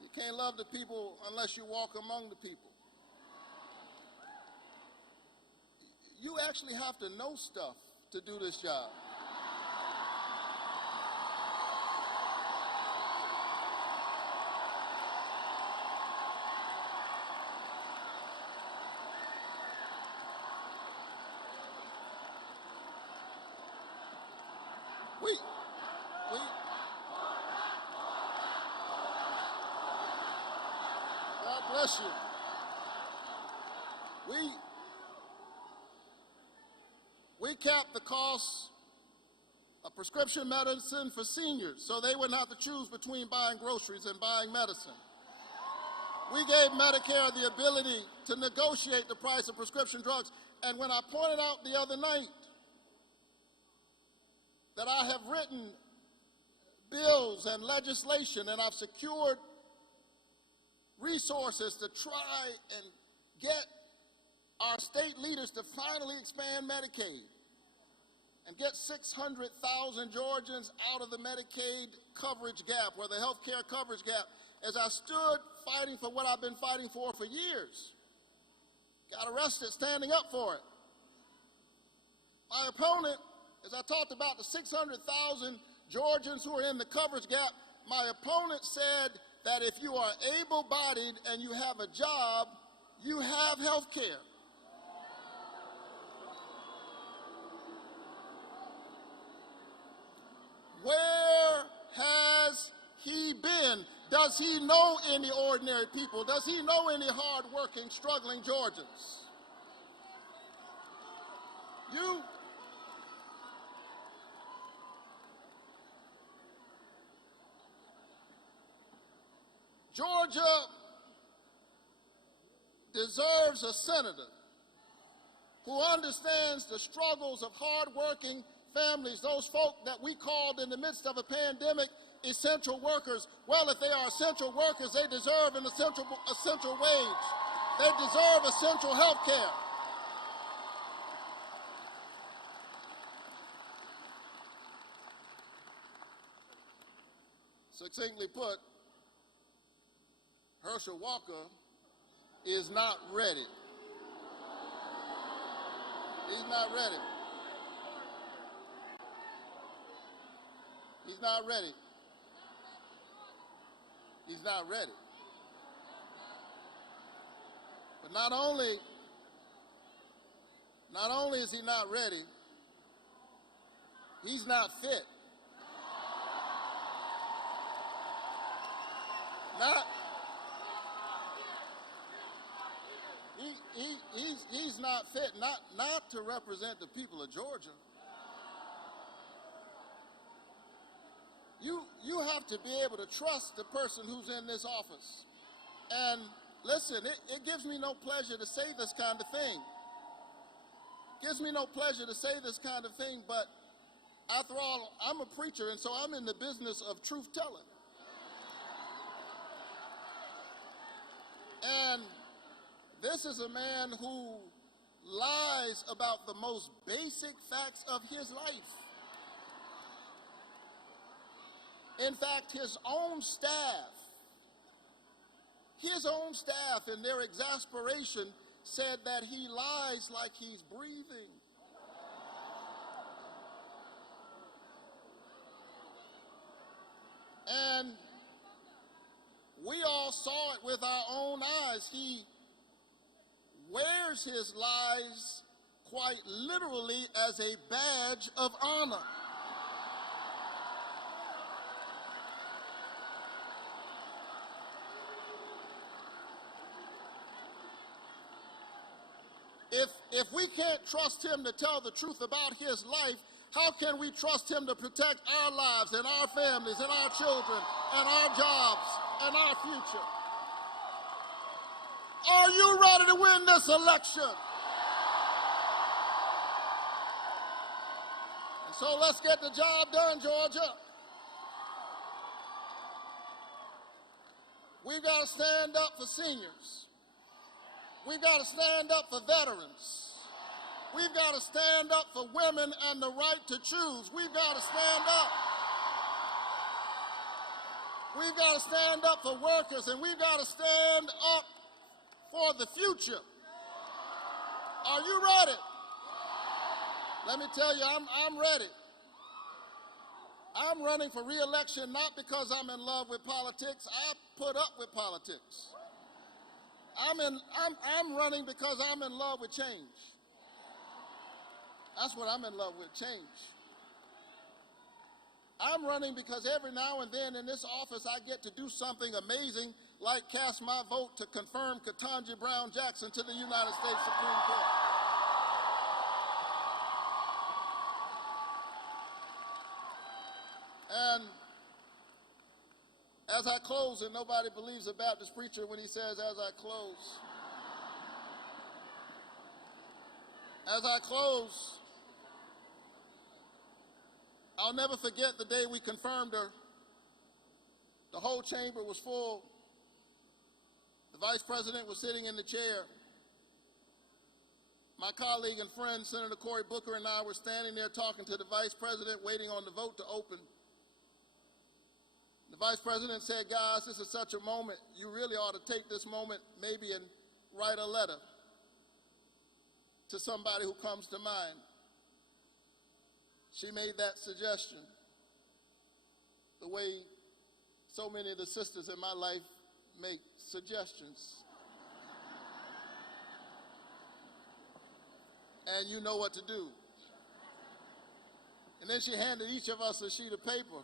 You can't love the people unless you walk among the people. You actually have to know stuff to do this job. God bless you. We capped the cost of prescription medicine for seniors so they wouldn't have to choose between buying groceries and buying medicine. We gave Medicare the ability to negotiate the price of prescription drugs. And when I pointed out the other night that I have written bills and legislation and I've secured resources to try and get our state leaders to finally expand Medicaid and get 600,000 Georgians out of the Medicaid coverage gap, or the health care coverage gap, as I stood fighting for what I've been fighting for years. Got arrested standing up for it. My opponent, as I talked about the 600,000 Georgians who are in the coverage gap, my opponent said that if you are able-bodied and you have a job, you have health care. Where has he been? Does he know any ordinary people? Does he know any hard-working, struggling Georgians? Georgia deserves a senator who understands the struggles of hard-working families, those folk that we called in the midst of a pandemic essential workers. Well, if they are essential workers, they deserve an essential wage. They deserve essential health care. Succinctly put, Herschel Walker is not ready. He's not ready. He's not ready. He's not ready. But not only is he not ready, he's not fit. He's not fit, not to represent the people of Georgia. You have to be able to trust the person who's in this office. And listen, it gives me no pleasure to say this kind of thing. It gives me no pleasure to say this kind of thing, but after all, I'm a preacher, and so I'm in the business of truth telling. And this is a man who lies about the most basic facts of his life. In fact, his own staff in their exasperation said that he lies like he's breathing. And we all saw it with our own eyes. He wears his lies quite literally as a badge of honor. If we can't trust him to tell the truth about his life, how can we trust him to protect our lives and our families and our children and our jobs and our future? Are you ready to win this election? And so let's get the job done, Georgia. We've got to stand up for seniors. We've got to stand up for veterans. We've got to stand up for women and the right to choose. We've got to stand up. We've got to stand up for workers, and we've got to stand up for the future. Are you ready? Let me tell you, I'm ready. I'm running for re-election not because I'm in love with politics. I put up with politics. I'm running because I'm in love with change. That's what I'm in love with, change. I'm running because every now and then in this office I get to do something amazing, like cast my vote to confirm Ketanji Brown Jackson to the United States Supreme Court. And as I close, and nobody believes a Baptist preacher when he says, as I close. As I close, I'll never forget the day we confirmed her. The whole chamber was full. The vice president was sitting in the chair. My colleague and friend, Senator Cory Booker, and I were standing there talking to the vice president, waiting on the vote to open. The vice president said, guys, this is such a moment. You really ought to take this moment maybe and write a letter to somebody who comes to mind. She made that suggestion the way so many of the sisters in my life make suggestions. And you know what to do. And then she handed each of us a sheet of paper.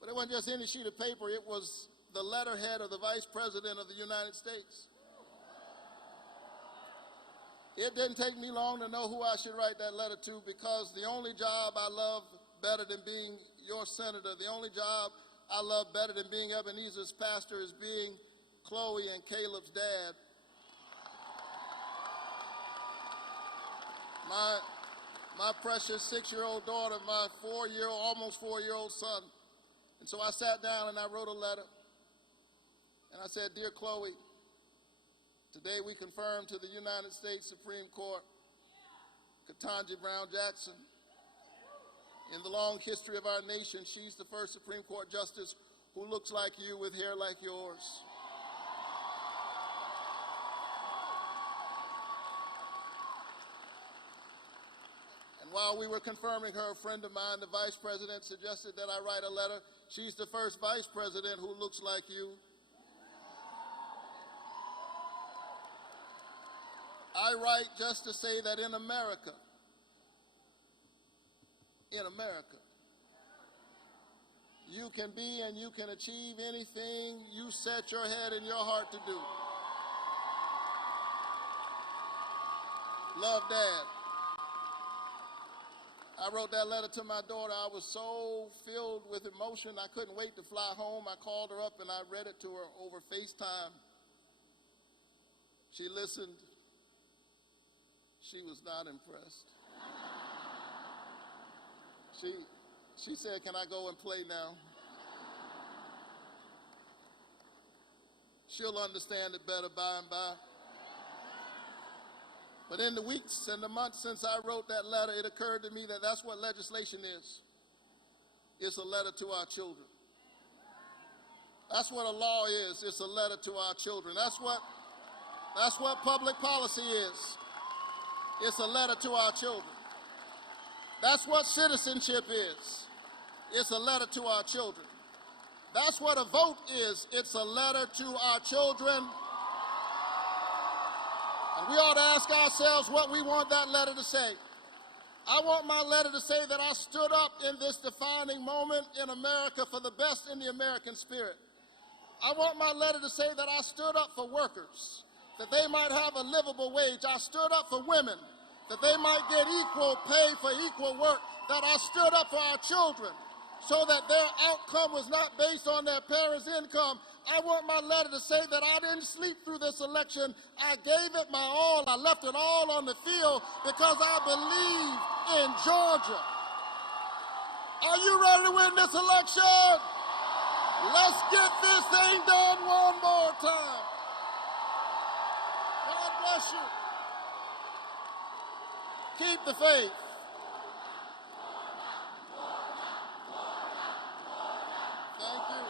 But it wasn't just any sheet of paper, it was the letterhead of the Vice President of the United States. It didn't take me long to know who I should write that letter to, because the only job I love better than being your senator, the only job I love better than being Ebenezer's pastor is being Chloe and Caleb's dad. My precious 6-year-old daughter, my almost 4-year-old son. And so I sat down and I wrote a letter. And I said, Dear Chloe, today we confirm to the United States Supreme Court Ketanji Brown Jackson. In the long history of our nation, she's the first Supreme Court justice who looks like you with hair like yours. And while we were confirming her, a friend of mine, the vice president, suggested that I write a letter. She's the first vice president who looks like you. I write just to say that in America, you can be and you can achieve anything you set your head and your heart to do. Love, Dad. I wrote that letter to my daughter. I was so filled with emotion, I couldn't wait to fly home. I called her up and I read it to her over FaceTime. She listened. She was not impressed. She said, can I go and play now? She'll understand it better by and by. But in the weeks and the months since I wrote that letter, it occurred to me that that's what legislation is. It's a letter to our children. That's what a law is. It's a letter to our children. That's what public policy is. It's a letter to our children. That's what citizenship is. It's a letter to our children. That's what a vote is. It's a letter to our children. And we ought to ask ourselves what we want that letter to say. I want my letter to say that I stood up in this defining moment in America for the best in the American spirit. I want my letter to say that I stood up for workers, that they might have a livable wage. I stood up for women, that they might get equal pay for equal work, that I stood up for our children so that their outcome was not based on their parents' income. I want my letter to say that I didn't sleep through this election. I gave it my all. I left it all on the field because I believe in Georgia. Are you ready to win this election? Let's get this thing done one more time. God bless you. Keep the faith. Thank you.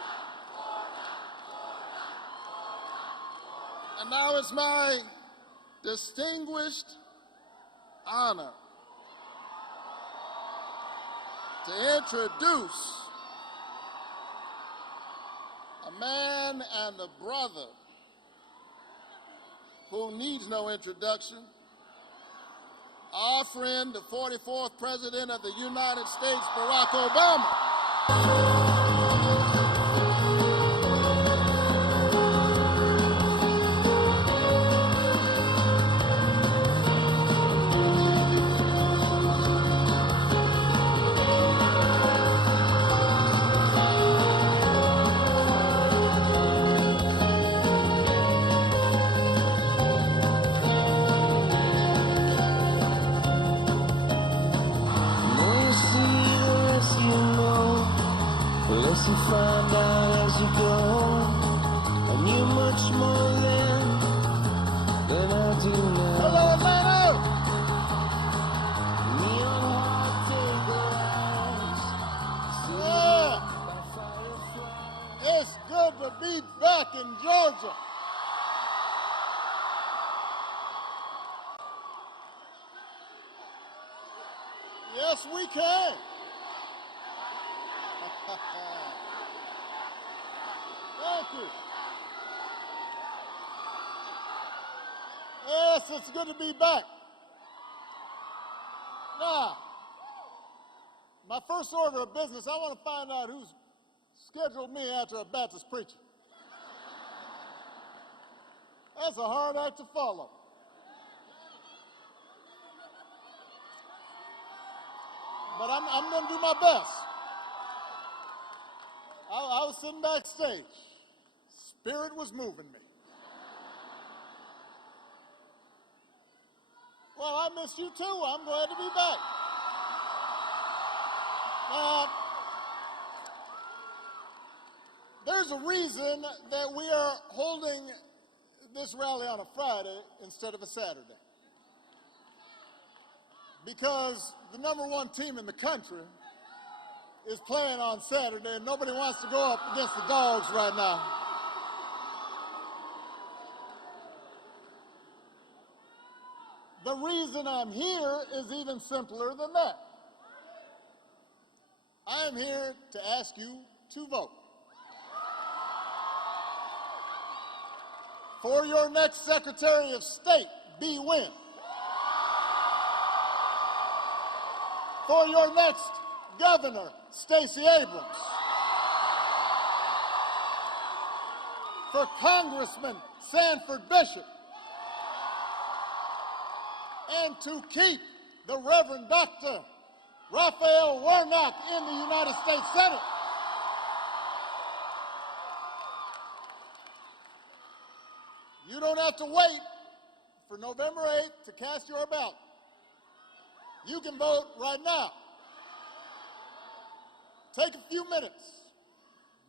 And now it's my distinguished honor to introduce a man and a brother who needs no introduction, our friend, the 44th President of the United States, Barack Obama. Unless you find out as you go, and you're much more than I do now. Hello, Atlanta! Yeah. It's good to be back in Georgia. Yes, we can. Thank you. Yes, it's good to be back. Now, my first order of business, I want to find out who's scheduled me after a Baptist preacher. That's a hard act to follow. But I'm going to do my best. I was sitting backstage. Spirit was moving me. Well, I miss you too. I'm glad to be back. There's a reason that we are holding this rally on a Friday instead of a Saturday. Because the #1 team in the country is playing on Saturday, and nobody wants to go up against the Dogs right now. The reason I'm here is even simpler than that. I am here to ask you to vote for your next Secretary of State, B. Wynn. For your next Governor, Stacey Abrams. For Congressman Sanford Bishop. And to keep the Reverend Dr. Raphael Warnock in the United States Senate. You don't have to wait for November 8th to cast your ballot. You can vote right now. Take a few minutes.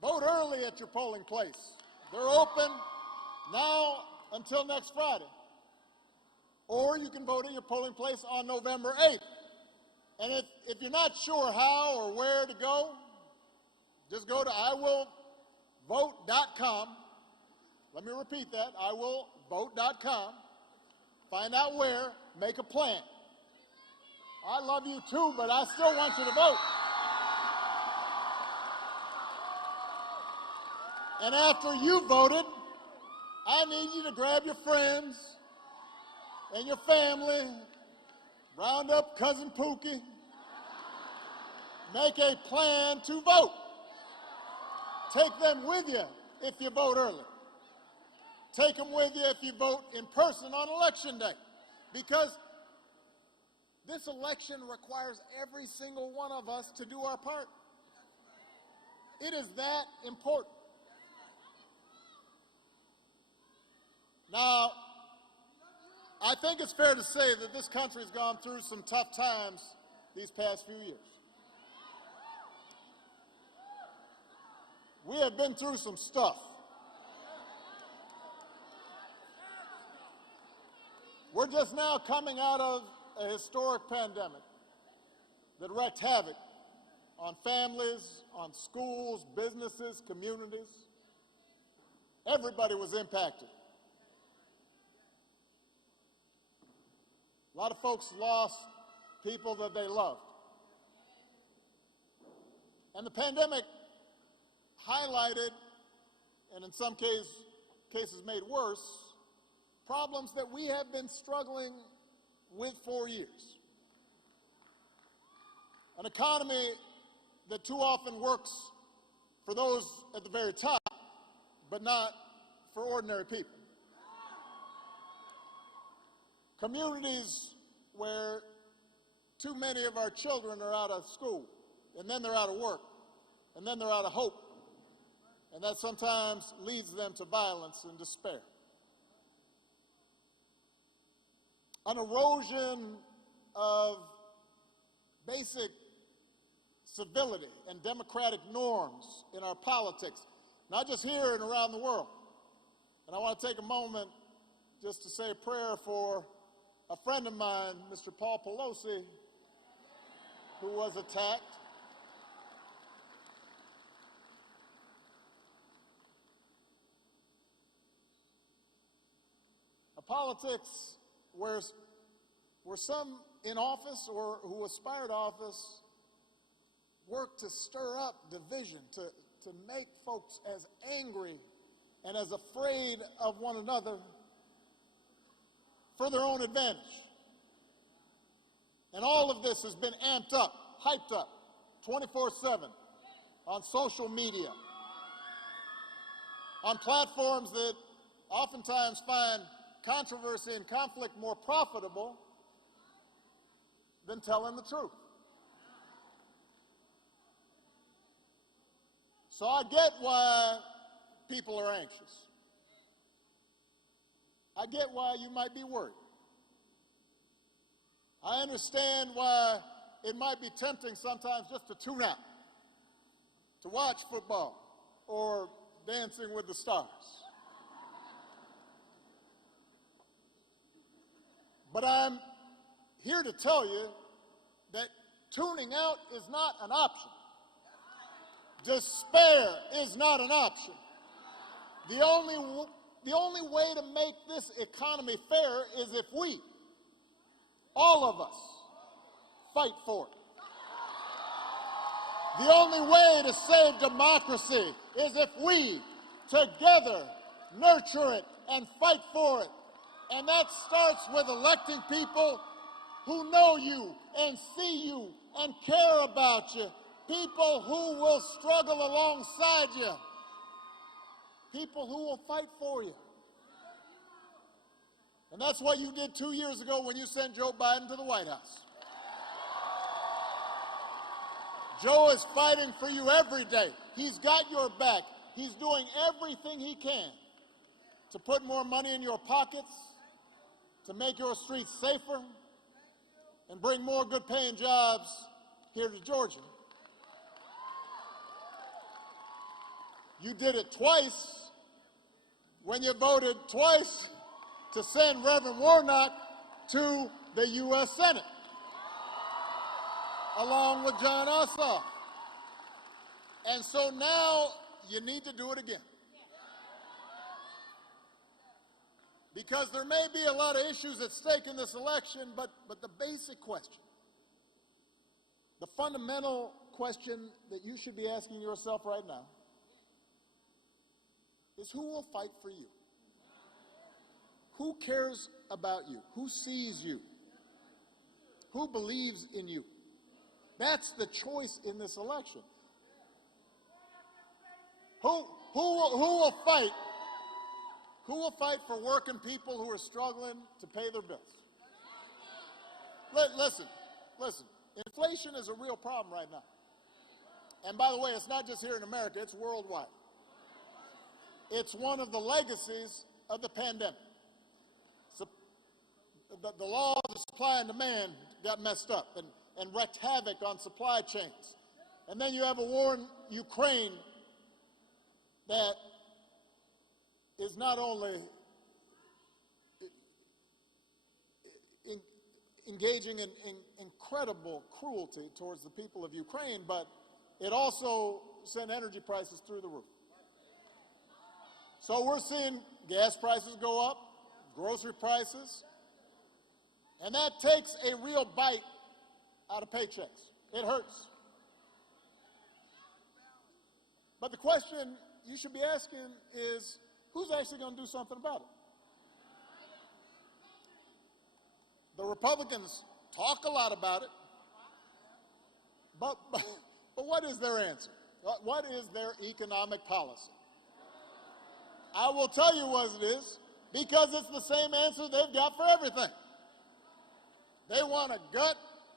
Vote early at your polling place. They're open now until next Friday. Or you can vote at your polling place on November 8th. And if you're not sure how or where to go, just go to iwillvote.com. Let me repeat that, iwillvote.com. Find out where, make a plan. I love you too, but I still want you to vote. And after you voted, I need you to grab your friends and your family, round up Cousin Pookie, make a plan to vote. Take them with you if you vote early. Take them with you if you vote in person on Election Day. Because this election requires every single one of us to do our part. It is that important. Now, I think it's fair to say that this country has gone through some tough times these past few years. We have been through some stuff. We're just now coming out of a historic pandemic that wreaked havoc on families, on schools, businesses, communities. Everybody was impacted. A lot of folks lost people that they loved. And the pandemic highlighted, and in some cases made worse, problems that we have been struggling with for years. An economy that too often works for those at the very top, but not for ordinary people. Communities where too many of our children are out of school, and then they're out of work, and then they're out of hope, and that sometimes leads them to violence and despair. An erosion of basic civility and democratic norms in our politics, not just here and around the world. And I want to take a moment just to say a prayer for a friend of mine, Mr. Paul Pelosi, who was attacked. A politics where some in office or who aspire to office work to stir up division, to make folks as angry and as afraid of one another for their own advantage. And all of this has been amped up, hyped up, 24/7 on social media, on platforms that oftentimes find controversy and conflict more profitable than telling the truth. So I get why people are anxious. I get why you might be worried. I understand why it might be tempting sometimes just to tune out, to watch football or Dancing with the Stars. But I'm here to tell you that tuning out is not an option. Despair is not an option. The only way to make this economy fair is if we, all of us, fight for it. The only way to save democracy is if we, together, nurture it and fight for it. And that starts with electing people who know you and see you and care about you. People who will struggle alongside you. People who will fight for you. And that's what you did 2 years ago when you sent Joe Biden to the White House. Joe is fighting for you every day. He's got your back. He's doing everything he can to put more money in your pockets, to make your streets safer, and bring more good-paying jobs here to Georgia. You did it twice when you voted twice to send Reverend Warnock to the U.S. Senate, along with John Ossoff. And so now you need to do it again. Because there may be a lot of issues at stake in this election, but the basic question, the fundamental question that you should be asking yourself right now is who will fight for you? Who cares about you? Who sees you? Who believes in you? That's the choice in this election. Who will fight? Who will fight for working people who are struggling to pay their bills? Listen. Inflation is a real problem right now. And by the way, it's not just here in America, it's worldwide. It's one of the legacies of the pandemic. So the law of supply and demand got messed up and wreaked havoc on supply chains. And then you have a war in Ukraine that is not only engaging in incredible cruelty towards the people of Ukraine, but it also sent energy prices through the roof. So we're seeing gas prices go up, grocery prices, and that takes a real bite out of paychecks. It hurts. But the question you should be asking is, who's actually going to do something about it? The Republicans talk a lot about it, but what is their answer? What is their economic policy? I will tell you what it is, because it's the same answer they've got for everything. They want to gut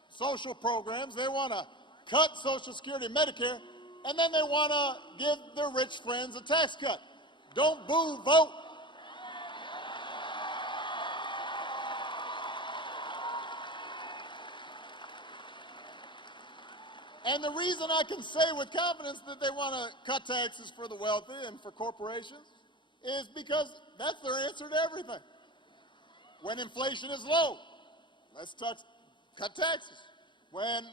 social programs, they want to cut Social Security and Medicare, and then they want to give their rich friends a tax cut. Don't boo, vote. And the reason I can say with confidence that they want to cut taxes for the wealthy and for corporations is because that's their answer to everything. When inflation is low, let's cut taxes. When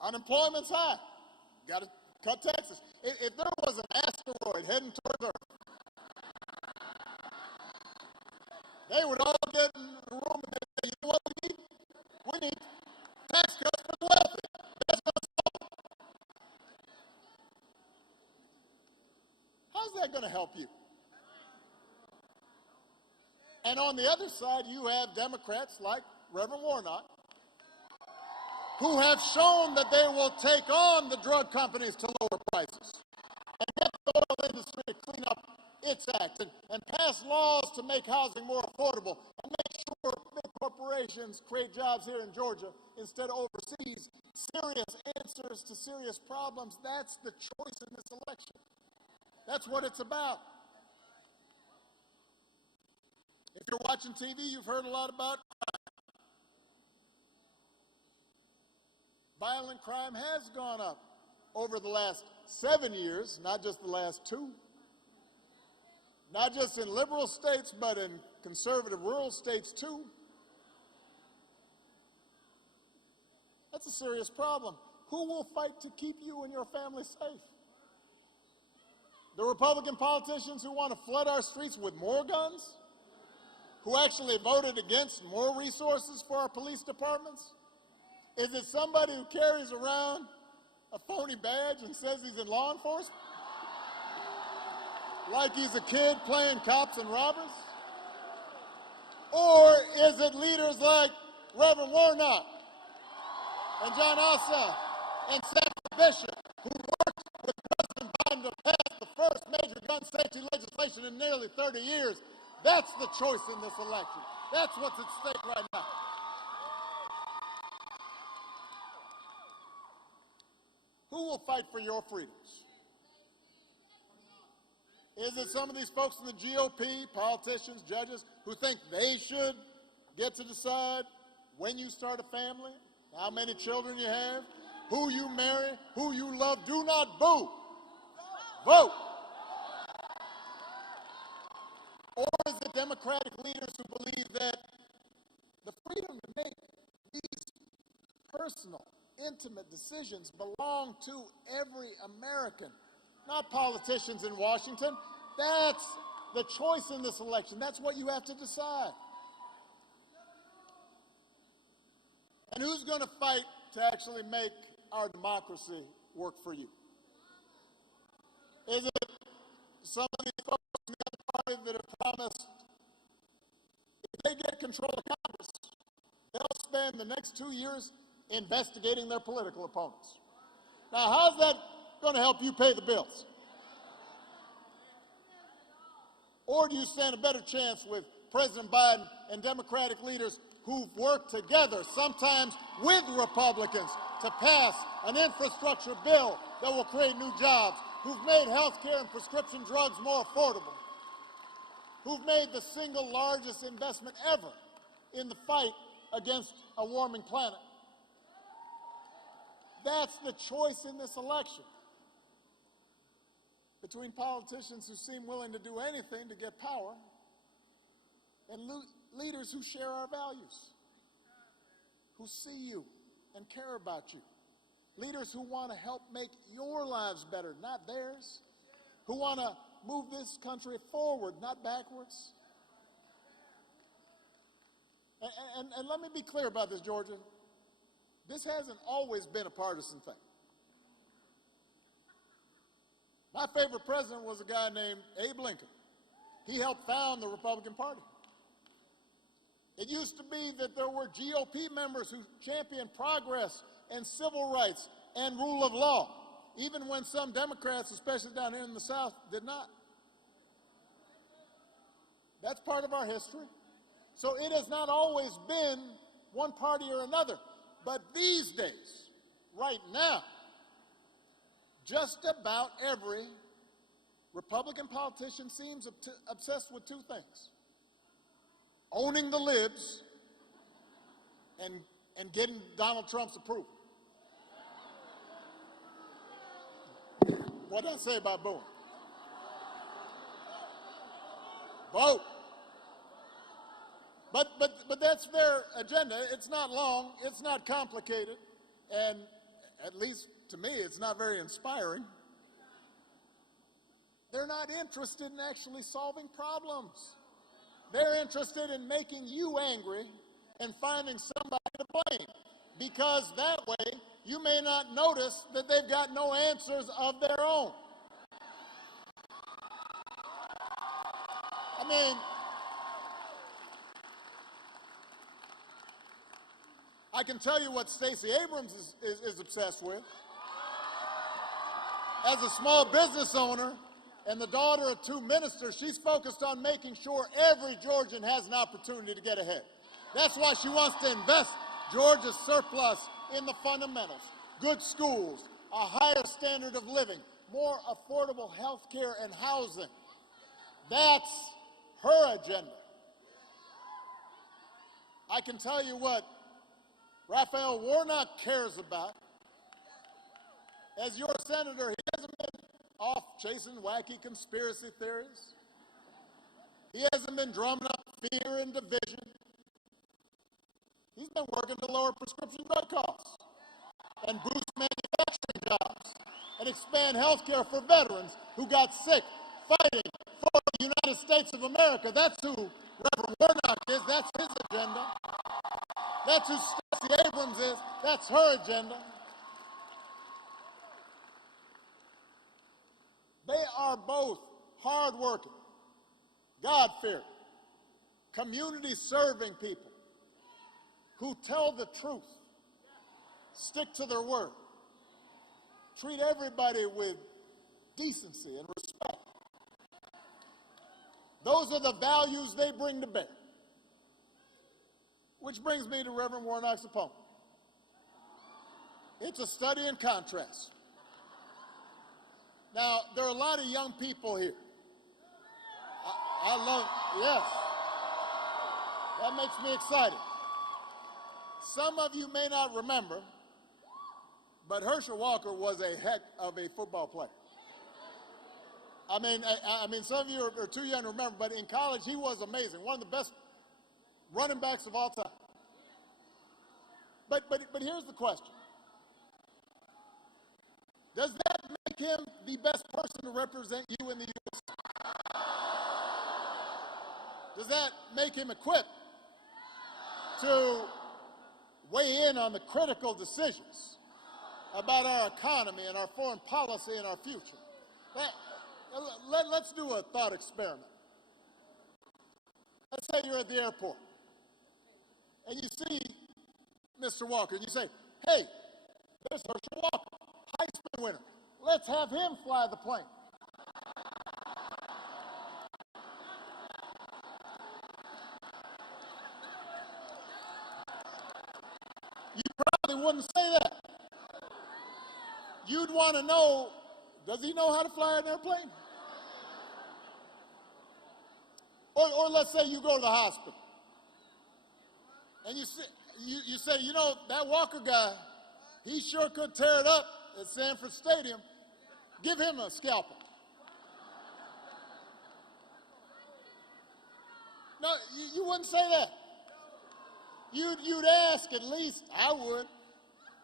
unemployment's high, got to cut taxes. If there was an asteroid heading towards Earth, they would all get in the room and say, you know what we need? We need tax cuts for the wealthy. That's going to solve it. How's that going to help you? And on the other side, you have Democrats like Reverend Warnock, who have shown that they will take on the drug companies to lower prices and get the oil industry to clean up its act and pass laws to make housing more affordable and make sure big corporations create jobs here in Georgia instead of overseas. Serious answers to serious problems. That's the choice in this election. That's what it's about. If you're watching TV, you've heard a lot about crime. Violent crime has gone up over the last 7 years, not just the last 2. Not just in liberal states, but in conservative rural states too. That's a serious problem. Who will fight to keep you and your family safe? The Republican politicians who want to flood our streets with more guns? Who actually voted against more resources for our police departments? Is it somebody who carries around a phony badge and says he's in law enforcement? Like he's a kid playing cops and robbers? Or is it leaders like Reverend Warnock and John Ossoff and Senator Bishop, who worked with President Biden to pass the first major gun safety legislation in nearly 30 years? That's the choice in this election. That's what's at stake right now. Who will fight for your freedoms? Is it some of these folks in the GOP, politicians, judges, who think they should get to decide when you start a family, how many children you have, who you marry, who you love? Do not boo. Vote. Or is it Democratic leaders who believe that the freedom to make these personal, intimate decisions belong to every American, not politicians in Washington? That's the choice in this election. That's what you have to decide. And who's going to fight to actually make our democracy work for you? Is it some of these folks in the other party that have promised if they get control of Congress, they'll spend the next 2 years investigating their political opponents? Now, how's that going to help you pay the bills? Or do you stand a better chance with President Biden and Democratic leaders who've worked together, sometimes with Republicans, to pass an infrastructure bill that will create new jobs, who've made health care and prescription drugs more affordable, who've made the single largest investment ever in the fight against a warming planet? That's the choice in this election. between politicians who seem willing to do anything to get power and leaders who share our values, who see you and care about you. Leaders who want to help make your lives better, not theirs. Who want to move this country forward, not backwards. And let me be clear about this, Georgia. This hasn't always been a partisan thing. My favorite president was a guy named Abe Lincoln. He helped found the Republican Party. It used to be that there were GOP members who championed progress and civil rights and rule of law, even when some Democrats, especially down here in the South, did not. That's part of our history. So it has not always been one party or another. But these days, right now, just about every Republican politician seems obsessed with two things: owning the libs and getting Donald Trump's approval. What did I say about booing? Vote. But that's their agenda. It's not long, it's not complicated, and at least to me, it's not very inspiring. They're not interested in actually solving problems. They're interested in making you angry and finding somebody to blame, because that way you may not notice that they've got no answers of their own. I mean, I can tell you what Stacey Abrams is obsessed with. As a small business owner and the daughter of two ministers, she's focused on making sure every Georgian has an opportunity to get ahead. That's why she wants to invest Georgia's surplus in the fundamentals: good schools, a higher standard of living, more affordable health care and housing. That's her agenda. I can tell you what Raphael Warnock cares about. As your senator, he hasn't been off chasing wacky conspiracy theories. He hasn't been drumming up fear and division. He's been working to lower prescription drug costs and boost manufacturing jobs and expand health care for veterans who got sick fighting for the United States of America. That's who Reverend Warnock is. That's his agenda. That's who Stacey Abrams is. That's her agenda. They are both hardworking, God-fearing, community-serving people who tell the truth, stick to their word, treat everybody with decency and respect. Those are the values they bring to bear. Which brings me to Reverend Warnock's opponent. It's a study in contrast. Now, there are a lot of young people here. I love, yes. That makes me excited. Some of you may not remember, but Herschel Walker was a heck of a football player. I mean, some of you are too young to remember, but in college he was amazing. One of the best running backs of all time. But here's the question. Does that make him the best person to represent you in the U.S.? Does that make him equipped to weigh in on the critical decisions about our economy and our foreign policy and our future? Let's do a thought experiment. Let's say you're at the airport and you see Mr. Walker and you say, hey, there's Herschel Walker, Heisman winner. Let's have him fly the plane. You probably wouldn't say that. You'd want to know, does he know how to fly an airplane? Or let's say you go to the hospital and you say, you know, that Walker guy, he sure could tear it up at Sanford Stadium. Give him a scalpel. No, you wouldn't say that. You'd ask at least. I would.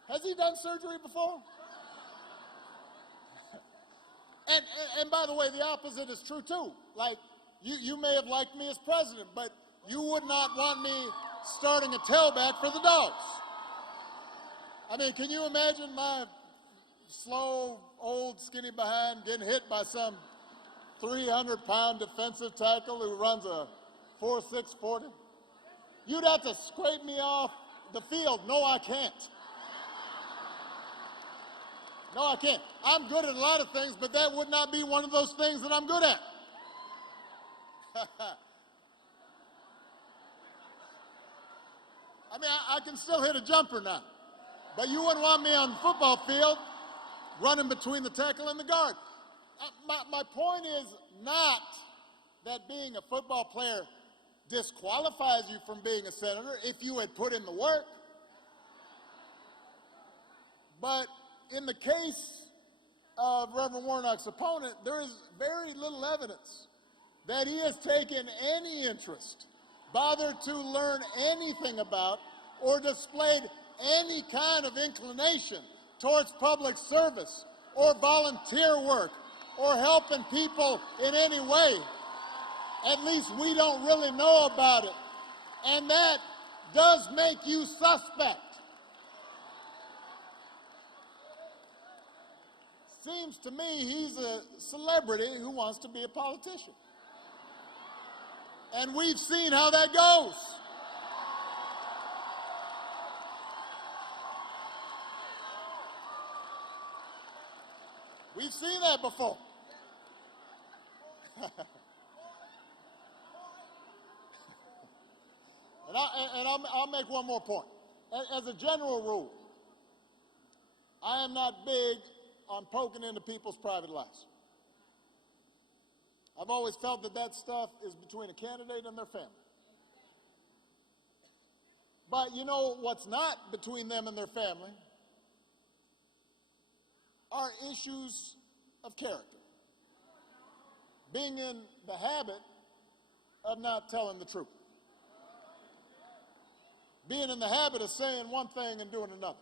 Has he done surgery before? And by the way, the opposite is true too. Like, you may have liked me as president, but you would not want me starting a tailback for the dogs. I mean, can you imagine my slow, old, skinny behind getting hit by some 300-pound defensive tackle who runs a 4.6 40? You'd have to scrape me off the field. No, I can't. No, I can't. I'm good at a lot of things, but that would not be one of those things that I'm good at. I mean, I can still hit a jumper now, but you wouldn't want me on the football field running between the tackle and the guard. My point is not that being a football player disqualifies you from being a senator if you had put in the work. But in the case of Reverend Warnock's opponent, there is very little evidence that he has taken any interest, bothered to learn anything about, or displayed any kind of inclination towards public service or volunteer work or helping people in any way. At least we don't really know about it. And that does make you suspect. Seems to me he's a celebrity who wants to be a politician. And we've seen how that goes. We've seen that before. I'll make one more point. As a general rule, I am not big on poking into people's private lives. I've always felt that that stuff is between a candidate and their family. But you know what's not between them and their family are issues of character. Being in the habit of not telling the truth. Being in the habit of saying one thing and doing another.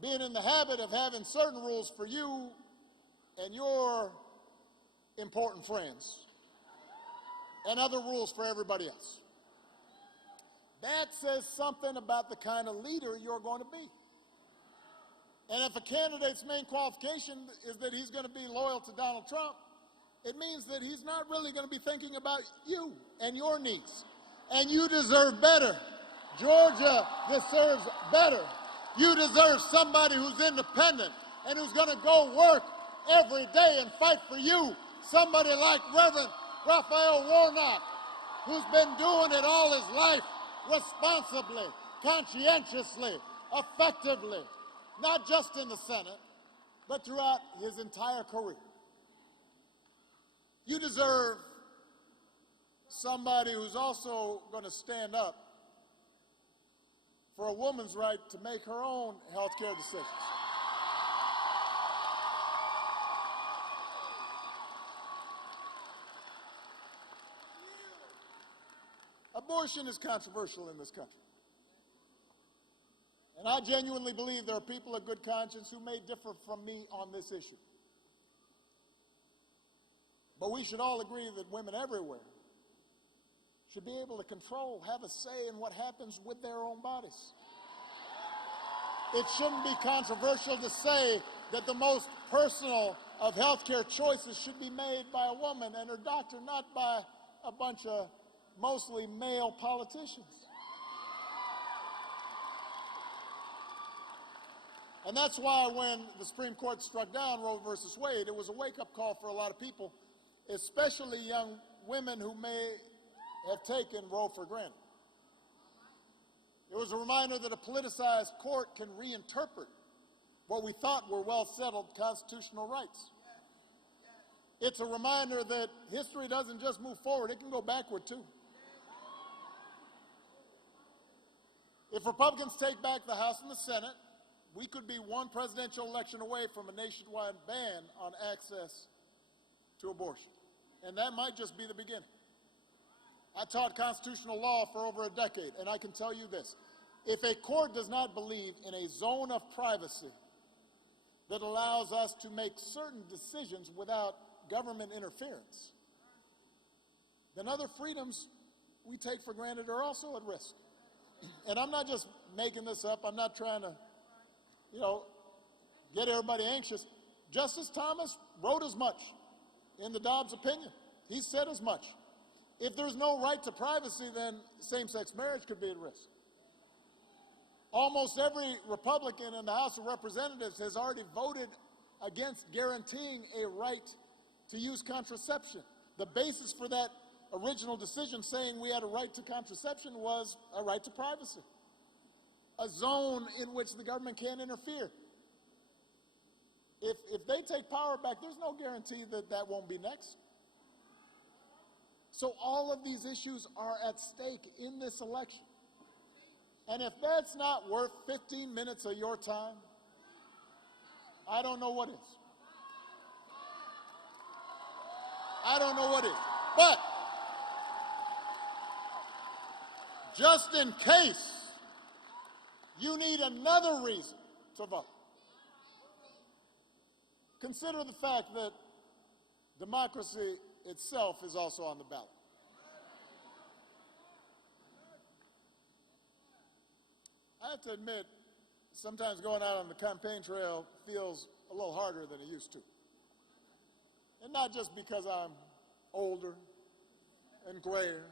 Being in the habit of having certain rules for you and your important friends and other rules for everybody else. That says something about the kind of leader you're going to be. And if a candidate's main qualification is that he's going to be loyal to Donald Trump, it means that he's not really going to be thinking about you and your needs. And you deserve better. Georgia deserves better. You deserve somebody who's independent and who's going to go work every day and fight for you. Somebody like Reverend Raphael Warnock, who's been doing it all his life, responsibly, conscientiously, effectively, not just in the Senate, but throughout his entire career. You deserve somebody who's also going to stand up for a woman's right to make her own health care decisions. Abortion is controversial in this country. And I genuinely believe there are people of good conscience who may differ from me on this issue. But we should all agree that women everywhere should be able to control, have a say in what happens with their own bodies. It shouldn't be controversial to say that the most personal of healthcare choices should be made by a woman and her doctor, not by a bunch of mostly male politicians. And that's why when the Supreme Court struck down Roe versus Wade, it was a wake-up call for a lot of people, especially young women who may have taken Roe for granted. It was a reminder that a politicized court can reinterpret what we thought were well-settled constitutional rights. It's a reminder that history doesn't just move forward, it can go backward too. If Republicans take back the House and the Senate, we could be one presidential election away from a nationwide ban on access to abortion. And that might just be the beginning. I taught constitutional law for over a decade, and I can tell you this. If a court does not believe in a zone of privacy that allows us to make certain decisions without government interference, then other freedoms we take for granted are also at risk. And I'm not just making this up. I'm not trying to, get everybody anxious. Justice Thomas wrote as much in the Dobbs opinion. He said as much. If there's no right to privacy, then same-sex marriage could be at risk. Almost every Republican in the House of Representatives has already voted against guaranteeing a right to use contraception. The basis for that original decision saying we had a right to contraception was a right to privacy, a zone in which the government can't interfere. If they take power back, there's no guarantee that that won't be next. So all of these issues are at stake in this election. And if that's not worth 15 minutes of your time, I don't know what is. I don't know what is. But just in case you need another reason to vote, consider the fact that democracy itself is also on the ballot. I have to admit, sometimes going out on the campaign trail feels a little harder than it used to. And not just because I'm older and grayer,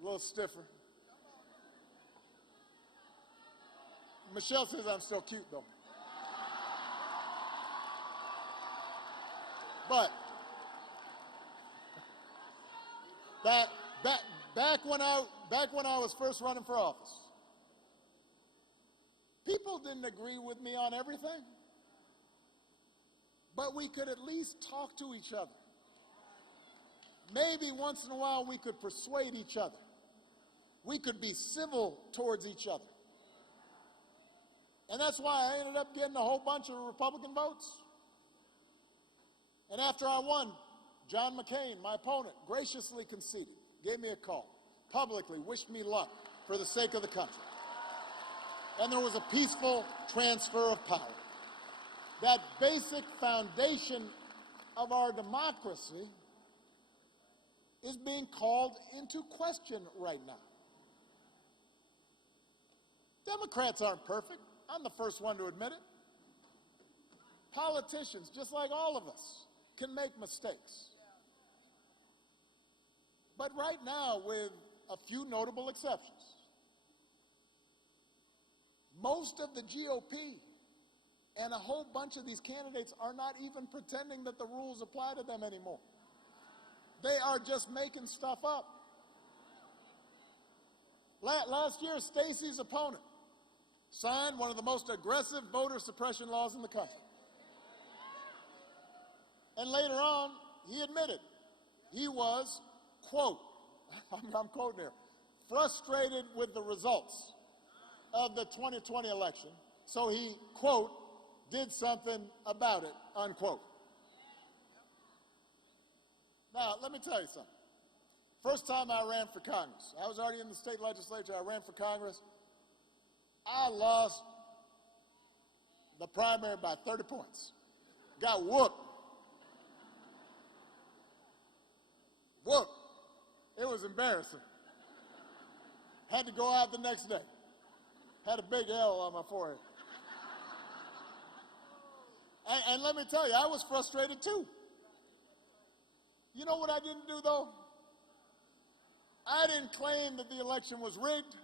a little stiffer. Michelle says I'm still cute, though. But back when I was first running for office, people didn't agree with me on everything, but we could at least talk to each other. Maybe once in a while we could persuade each other. We could be civil towards each other. And that's why I ended up getting a whole bunch of Republican votes. And after I won, John McCain, my opponent, graciously conceded, gave me a call, publicly wished me luck for the sake of the country. And there was a peaceful transfer of power. That basic foundation of our democracy is being called into question right now. Democrats aren't perfect. I'm the first one to admit it. Politicians, just like all of us, can make mistakes. But right now, with a few notable exceptions, most of the GOP and a whole bunch of these candidates are not even pretending that the rules apply to them anymore. They are just making stuff up. Last year, Stacey's opponent signed one of the most aggressive voter suppression laws in the country. And later on, he admitted he was, quote, I'm quoting here, frustrated with the results of the 2020 election, so he, quote, did something about it, unquote. Now, let me tell you something. First time I ran for Congress, I was already in the state legislature, I ran for Congress. I lost the primary by 30 points. Got whooped. Whooped. It was embarrassing. Had to go out the next day. Had a big L on my forehead. And let me tell you, I was frustrated too. You know what I didn't do though? I didn't claim that the election was rigged.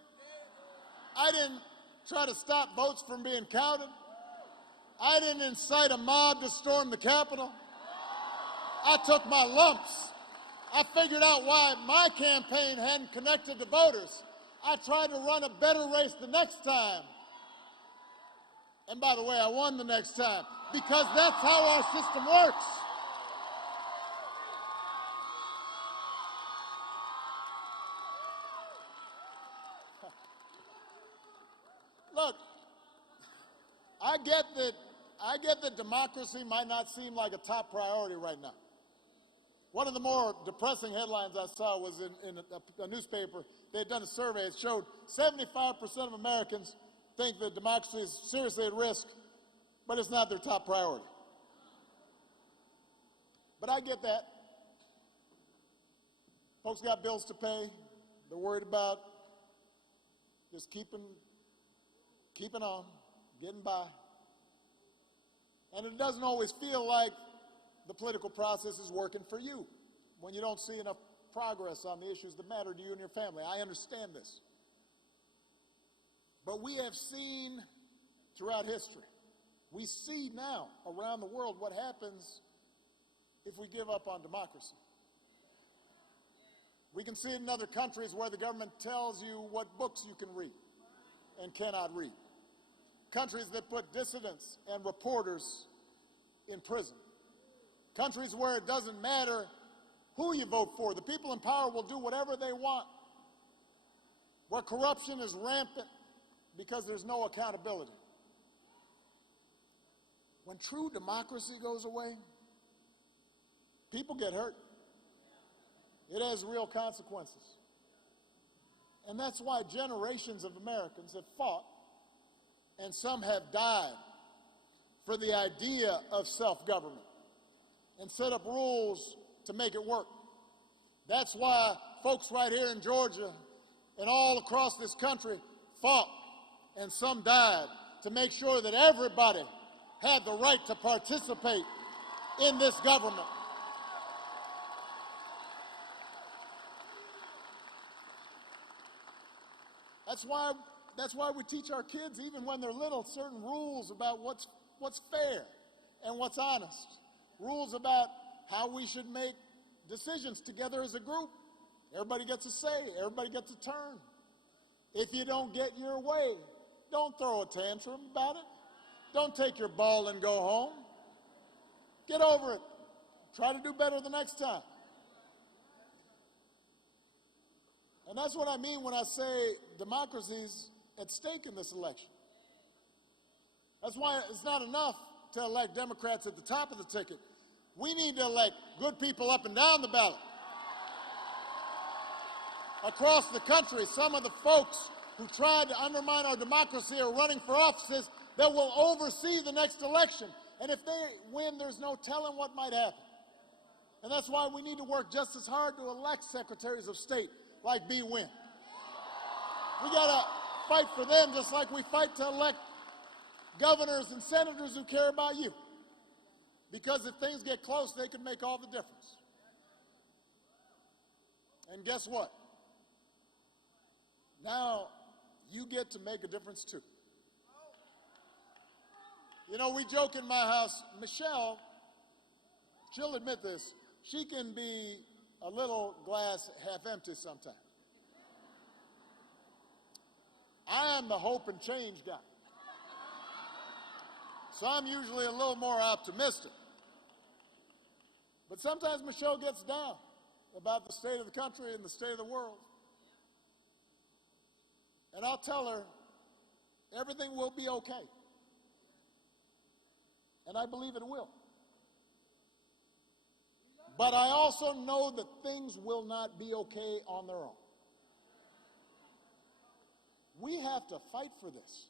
I didn't try to stop votes from being counted. I didn't incite a mob to storm the Capitol. I took my lumps. I figured out why my campaign hadn't connected to voters. I tried to run a better race the next time. And by the way, I won the next time because that's how our system works. Look, I get that democracy might not seem like a top priority right now. One of the more depressing headlines I saw was in a newspaper. They had done a survey. It showed 75% of Americans think that democracy is seriously at risk, but it's not their top priority. But I get that. Folks got bills to pay. They're worried about just keeping on, getting by. And it doesn't always feel like the political process is working for you when you don't see enough progress on the issues that matter to you and your family. I understand this. But we have seen throughout history, we see now around the world what happens if we give up on democracy. We can see it in other countries where the government tells you what books you can read and cannot read. Countries that put dissidents and reporters in prison. Countries where it doesn't matter who you vote for. The people in power will do whatever they want. Where corruption is rampant because there's no accountability. When true democracy goes away, people get hurt. It has real consequences. And that's why generations of Americans have fought, and some have died, for the idea of self-government and set up rules to make it work. That's why folks right here in Georgia and all across this country fought, and some died, to make sure that everybody had the right to participate in this government. That's why we teach our kids, even when they're little, certain rules about what's fair and what's honest. Rules about how we should make decisions together as a group. Everybody gets a say. Everybody gets a turn. If you don't get your way, don't throw a tantrum about it. Don't take your ball and go home. Get over it. Try to do better the next time. And that's what I mean when I say democracy's at stake in this election. That's why it's not enough to elect Democrats at the top of the ticket. We need to elect good people up and down the ballot. Across the country, some of the folks who tried to undermine our democracy are running for offices that will oversee the next election. And if they win, there's no telling what might happen. And that's why we need to work just as hard to elect secretaries of state like B. Wynn. We got to fight for them just like we fight to elect governors and senators who care about you. Because if things get close, they can make all the difference. And guess what? Now you get to make a difference too. You know, we joke in my house, Michelle, she'll admit this, she can be a little glass half empty sometimes. I am the hope and change guy. So I'm usually a little more optimistic. But sometimes Michelle gets down about the state of the country and the state of the world. And I'll tell her everything will be okay. And I believe it will. But I also know that things will not be okay on their own. We have to fight for this.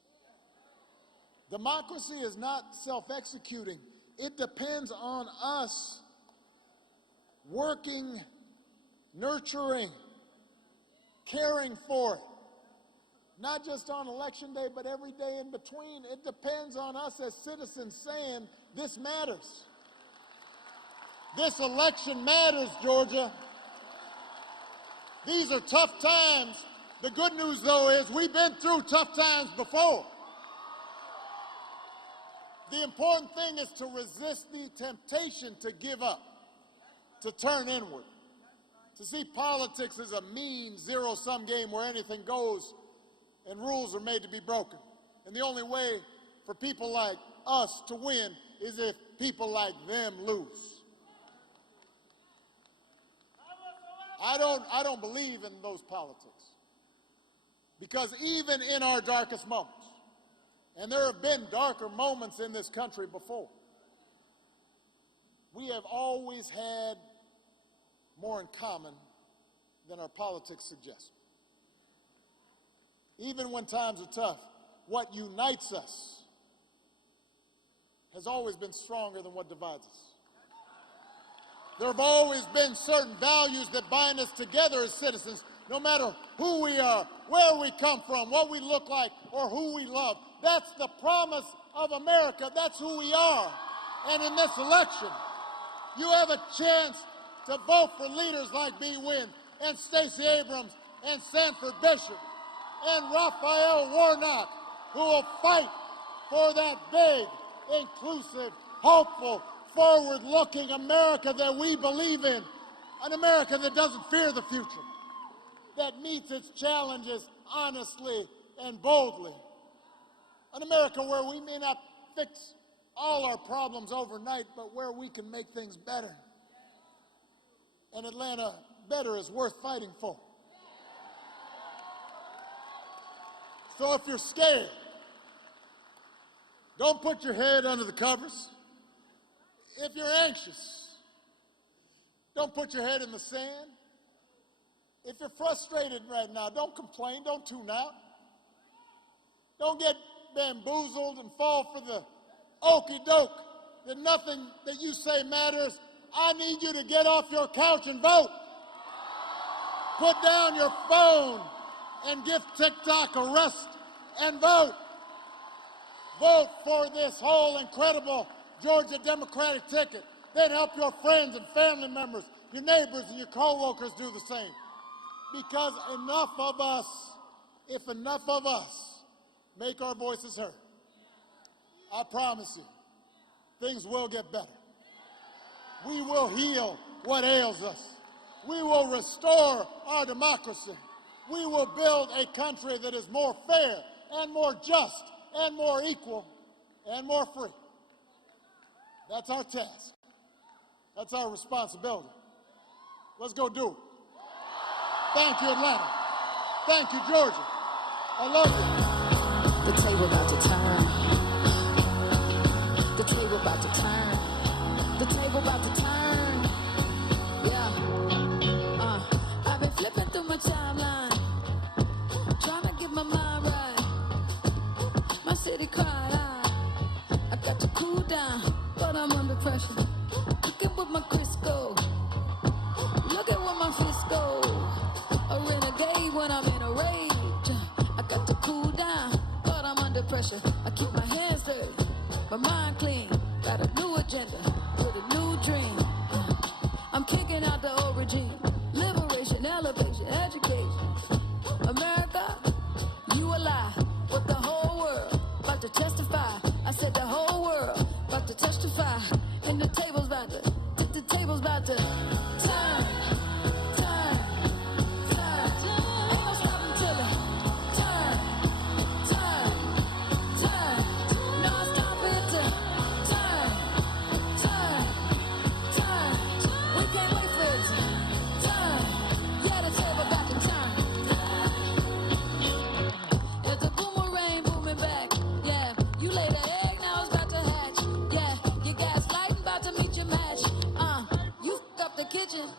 Democracy is not self-executing. It depends on us working, nurturing, caring for it. Not just on election day, but every day in between. It depends on us as citizens saying, this matters. This election matters, Georgia. These are tough times. The good news, though, is we've been through tough times before. The important thing is to resist the temptation to give up, to turn inward, to see politics as a mean zero-sum game where anything goes and rules are made to be broken. And the only way for people like us to win is if people like them lose. I don't believe in those politics. Because even in our darkest moments, and there have been darker moments in this country before, we have always had more in common than our politics suggest. Even when times are tough, what unites us has always been stronger than what divides us. There have always been certain values that bind us together as citizens, no matter who we are, where we come from, what we look like, or who we love. That's the promise of America. That's who we are. And in this election, you have a chance to vote for leaders like B. Wynn and Stacey Abrams and Sanford Bishop and Raphael Warnock, who will fight for that big, inclusive, hopeful, forward-looking America that we believe in, an America that doesn't fear the future, that meets its challenges honestly and boldly, an America where we may not fix all our problems overnight, but where we can make things better. And Atlanta, better is worth fighting for. So if you're scared, don't put your head under the covers. If you're anxious, don't put your head in the sand. If you're frustrated right now, don't complain, don't tune out. Don't get bamboozled and fall for the okey doke that nothing that you say matters. I need you to get off your couch and vote. Put down your phone and give TikTok a rest and vote. Vote for this whole incredible Georgia Democratic ticket. Then help your friends and family members, your neighbors and your co-workers do the same. Because enough of us, if enough of us make our voices heard, I promise you, things will get better. We will heal what ails us. We will restore our democracy. We will build a country that is more fair and more just and more equal and more free. That's our task. That's our responsibility. Let's go do it. Thank you, Atlanta. Thank you, Georgia. I love you. The table about to turn. The table about to turn. The table about to turn. Yeah. I've been flipping through my timeline, trying to get my mind right. My city cried out. I got to cool down, but I'm under pressure. Look at what my Crisco. Look at what my fist go. A renegade when I'm in a rage. I got to cool down, but I'm under pressure. I keep my hands dirty, my mind clean. Got a new agenda with a new dream. I'm kicking out the old regime. Liberation, elevation, education. America, you a lie, but the whole world about to testify. I said the whole world about to testify. And the table's about to, the table's about to turn.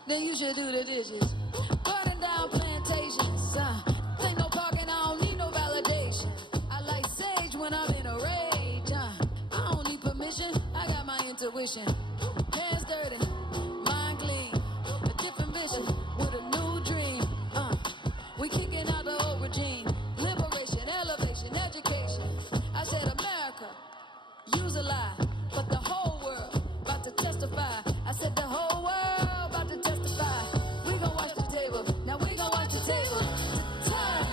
Then you should do the dishes. Burning down plantations. Ain't no parking, I don't need no validation. I like sage when I'm in a rage. I don't need permission, I got my intuition. Hands dirty, mind clean. A different vision with a new dream. We kicking out the old regime. Liberation, elevation, education. I said America, use a lie, but the whole world about to testify. I said the whole world. Turn.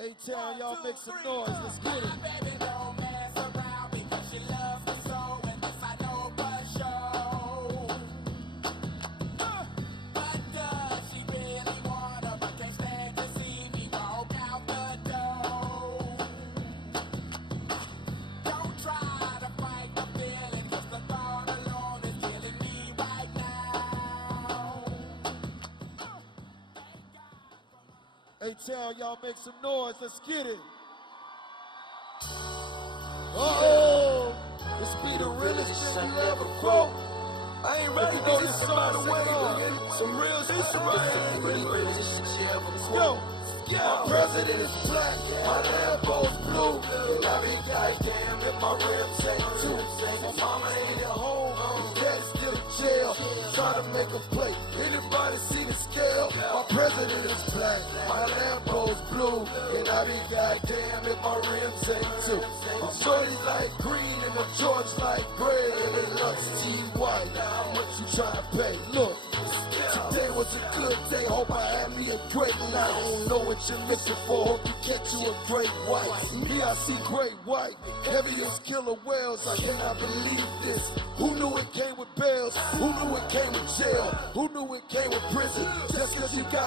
A-Town, y'all make some noise. Let's get it. Baby, don't mess around because she loves me so, and this I know for sure. But does she really wanna? But can't stand to see me walk out the door. Don't try to fight the feeling, 'cause the thought alone is killing me right now. A-Town, y'all make some noise. Let's get it. Uh-oh. This be the realest thing you ever quote. I ain't ready for this song to wait on. Some real shit right here. Let's go. My president is black, my Lambo's blue. And I be goddamn if my rims ain't too. My mama ain't at home, his dad's still in jail. Try to make a play. Anybody see the scale? My president is black, my Lambo's blue. And I be goddamn if my rims ain't too. The shorties like green and the George like gray. And they love Steve White. How much you tryna pay? Look, today was a good day. Hope I had me a great night. I don't know what you're missing for. Hope you catch you a great white. Me, I see great white. Heavy as killer whales. I cannot believe this. Who knew it came with bells? Who knew it came with jail? Who knew it came with prison? Just 'cause you got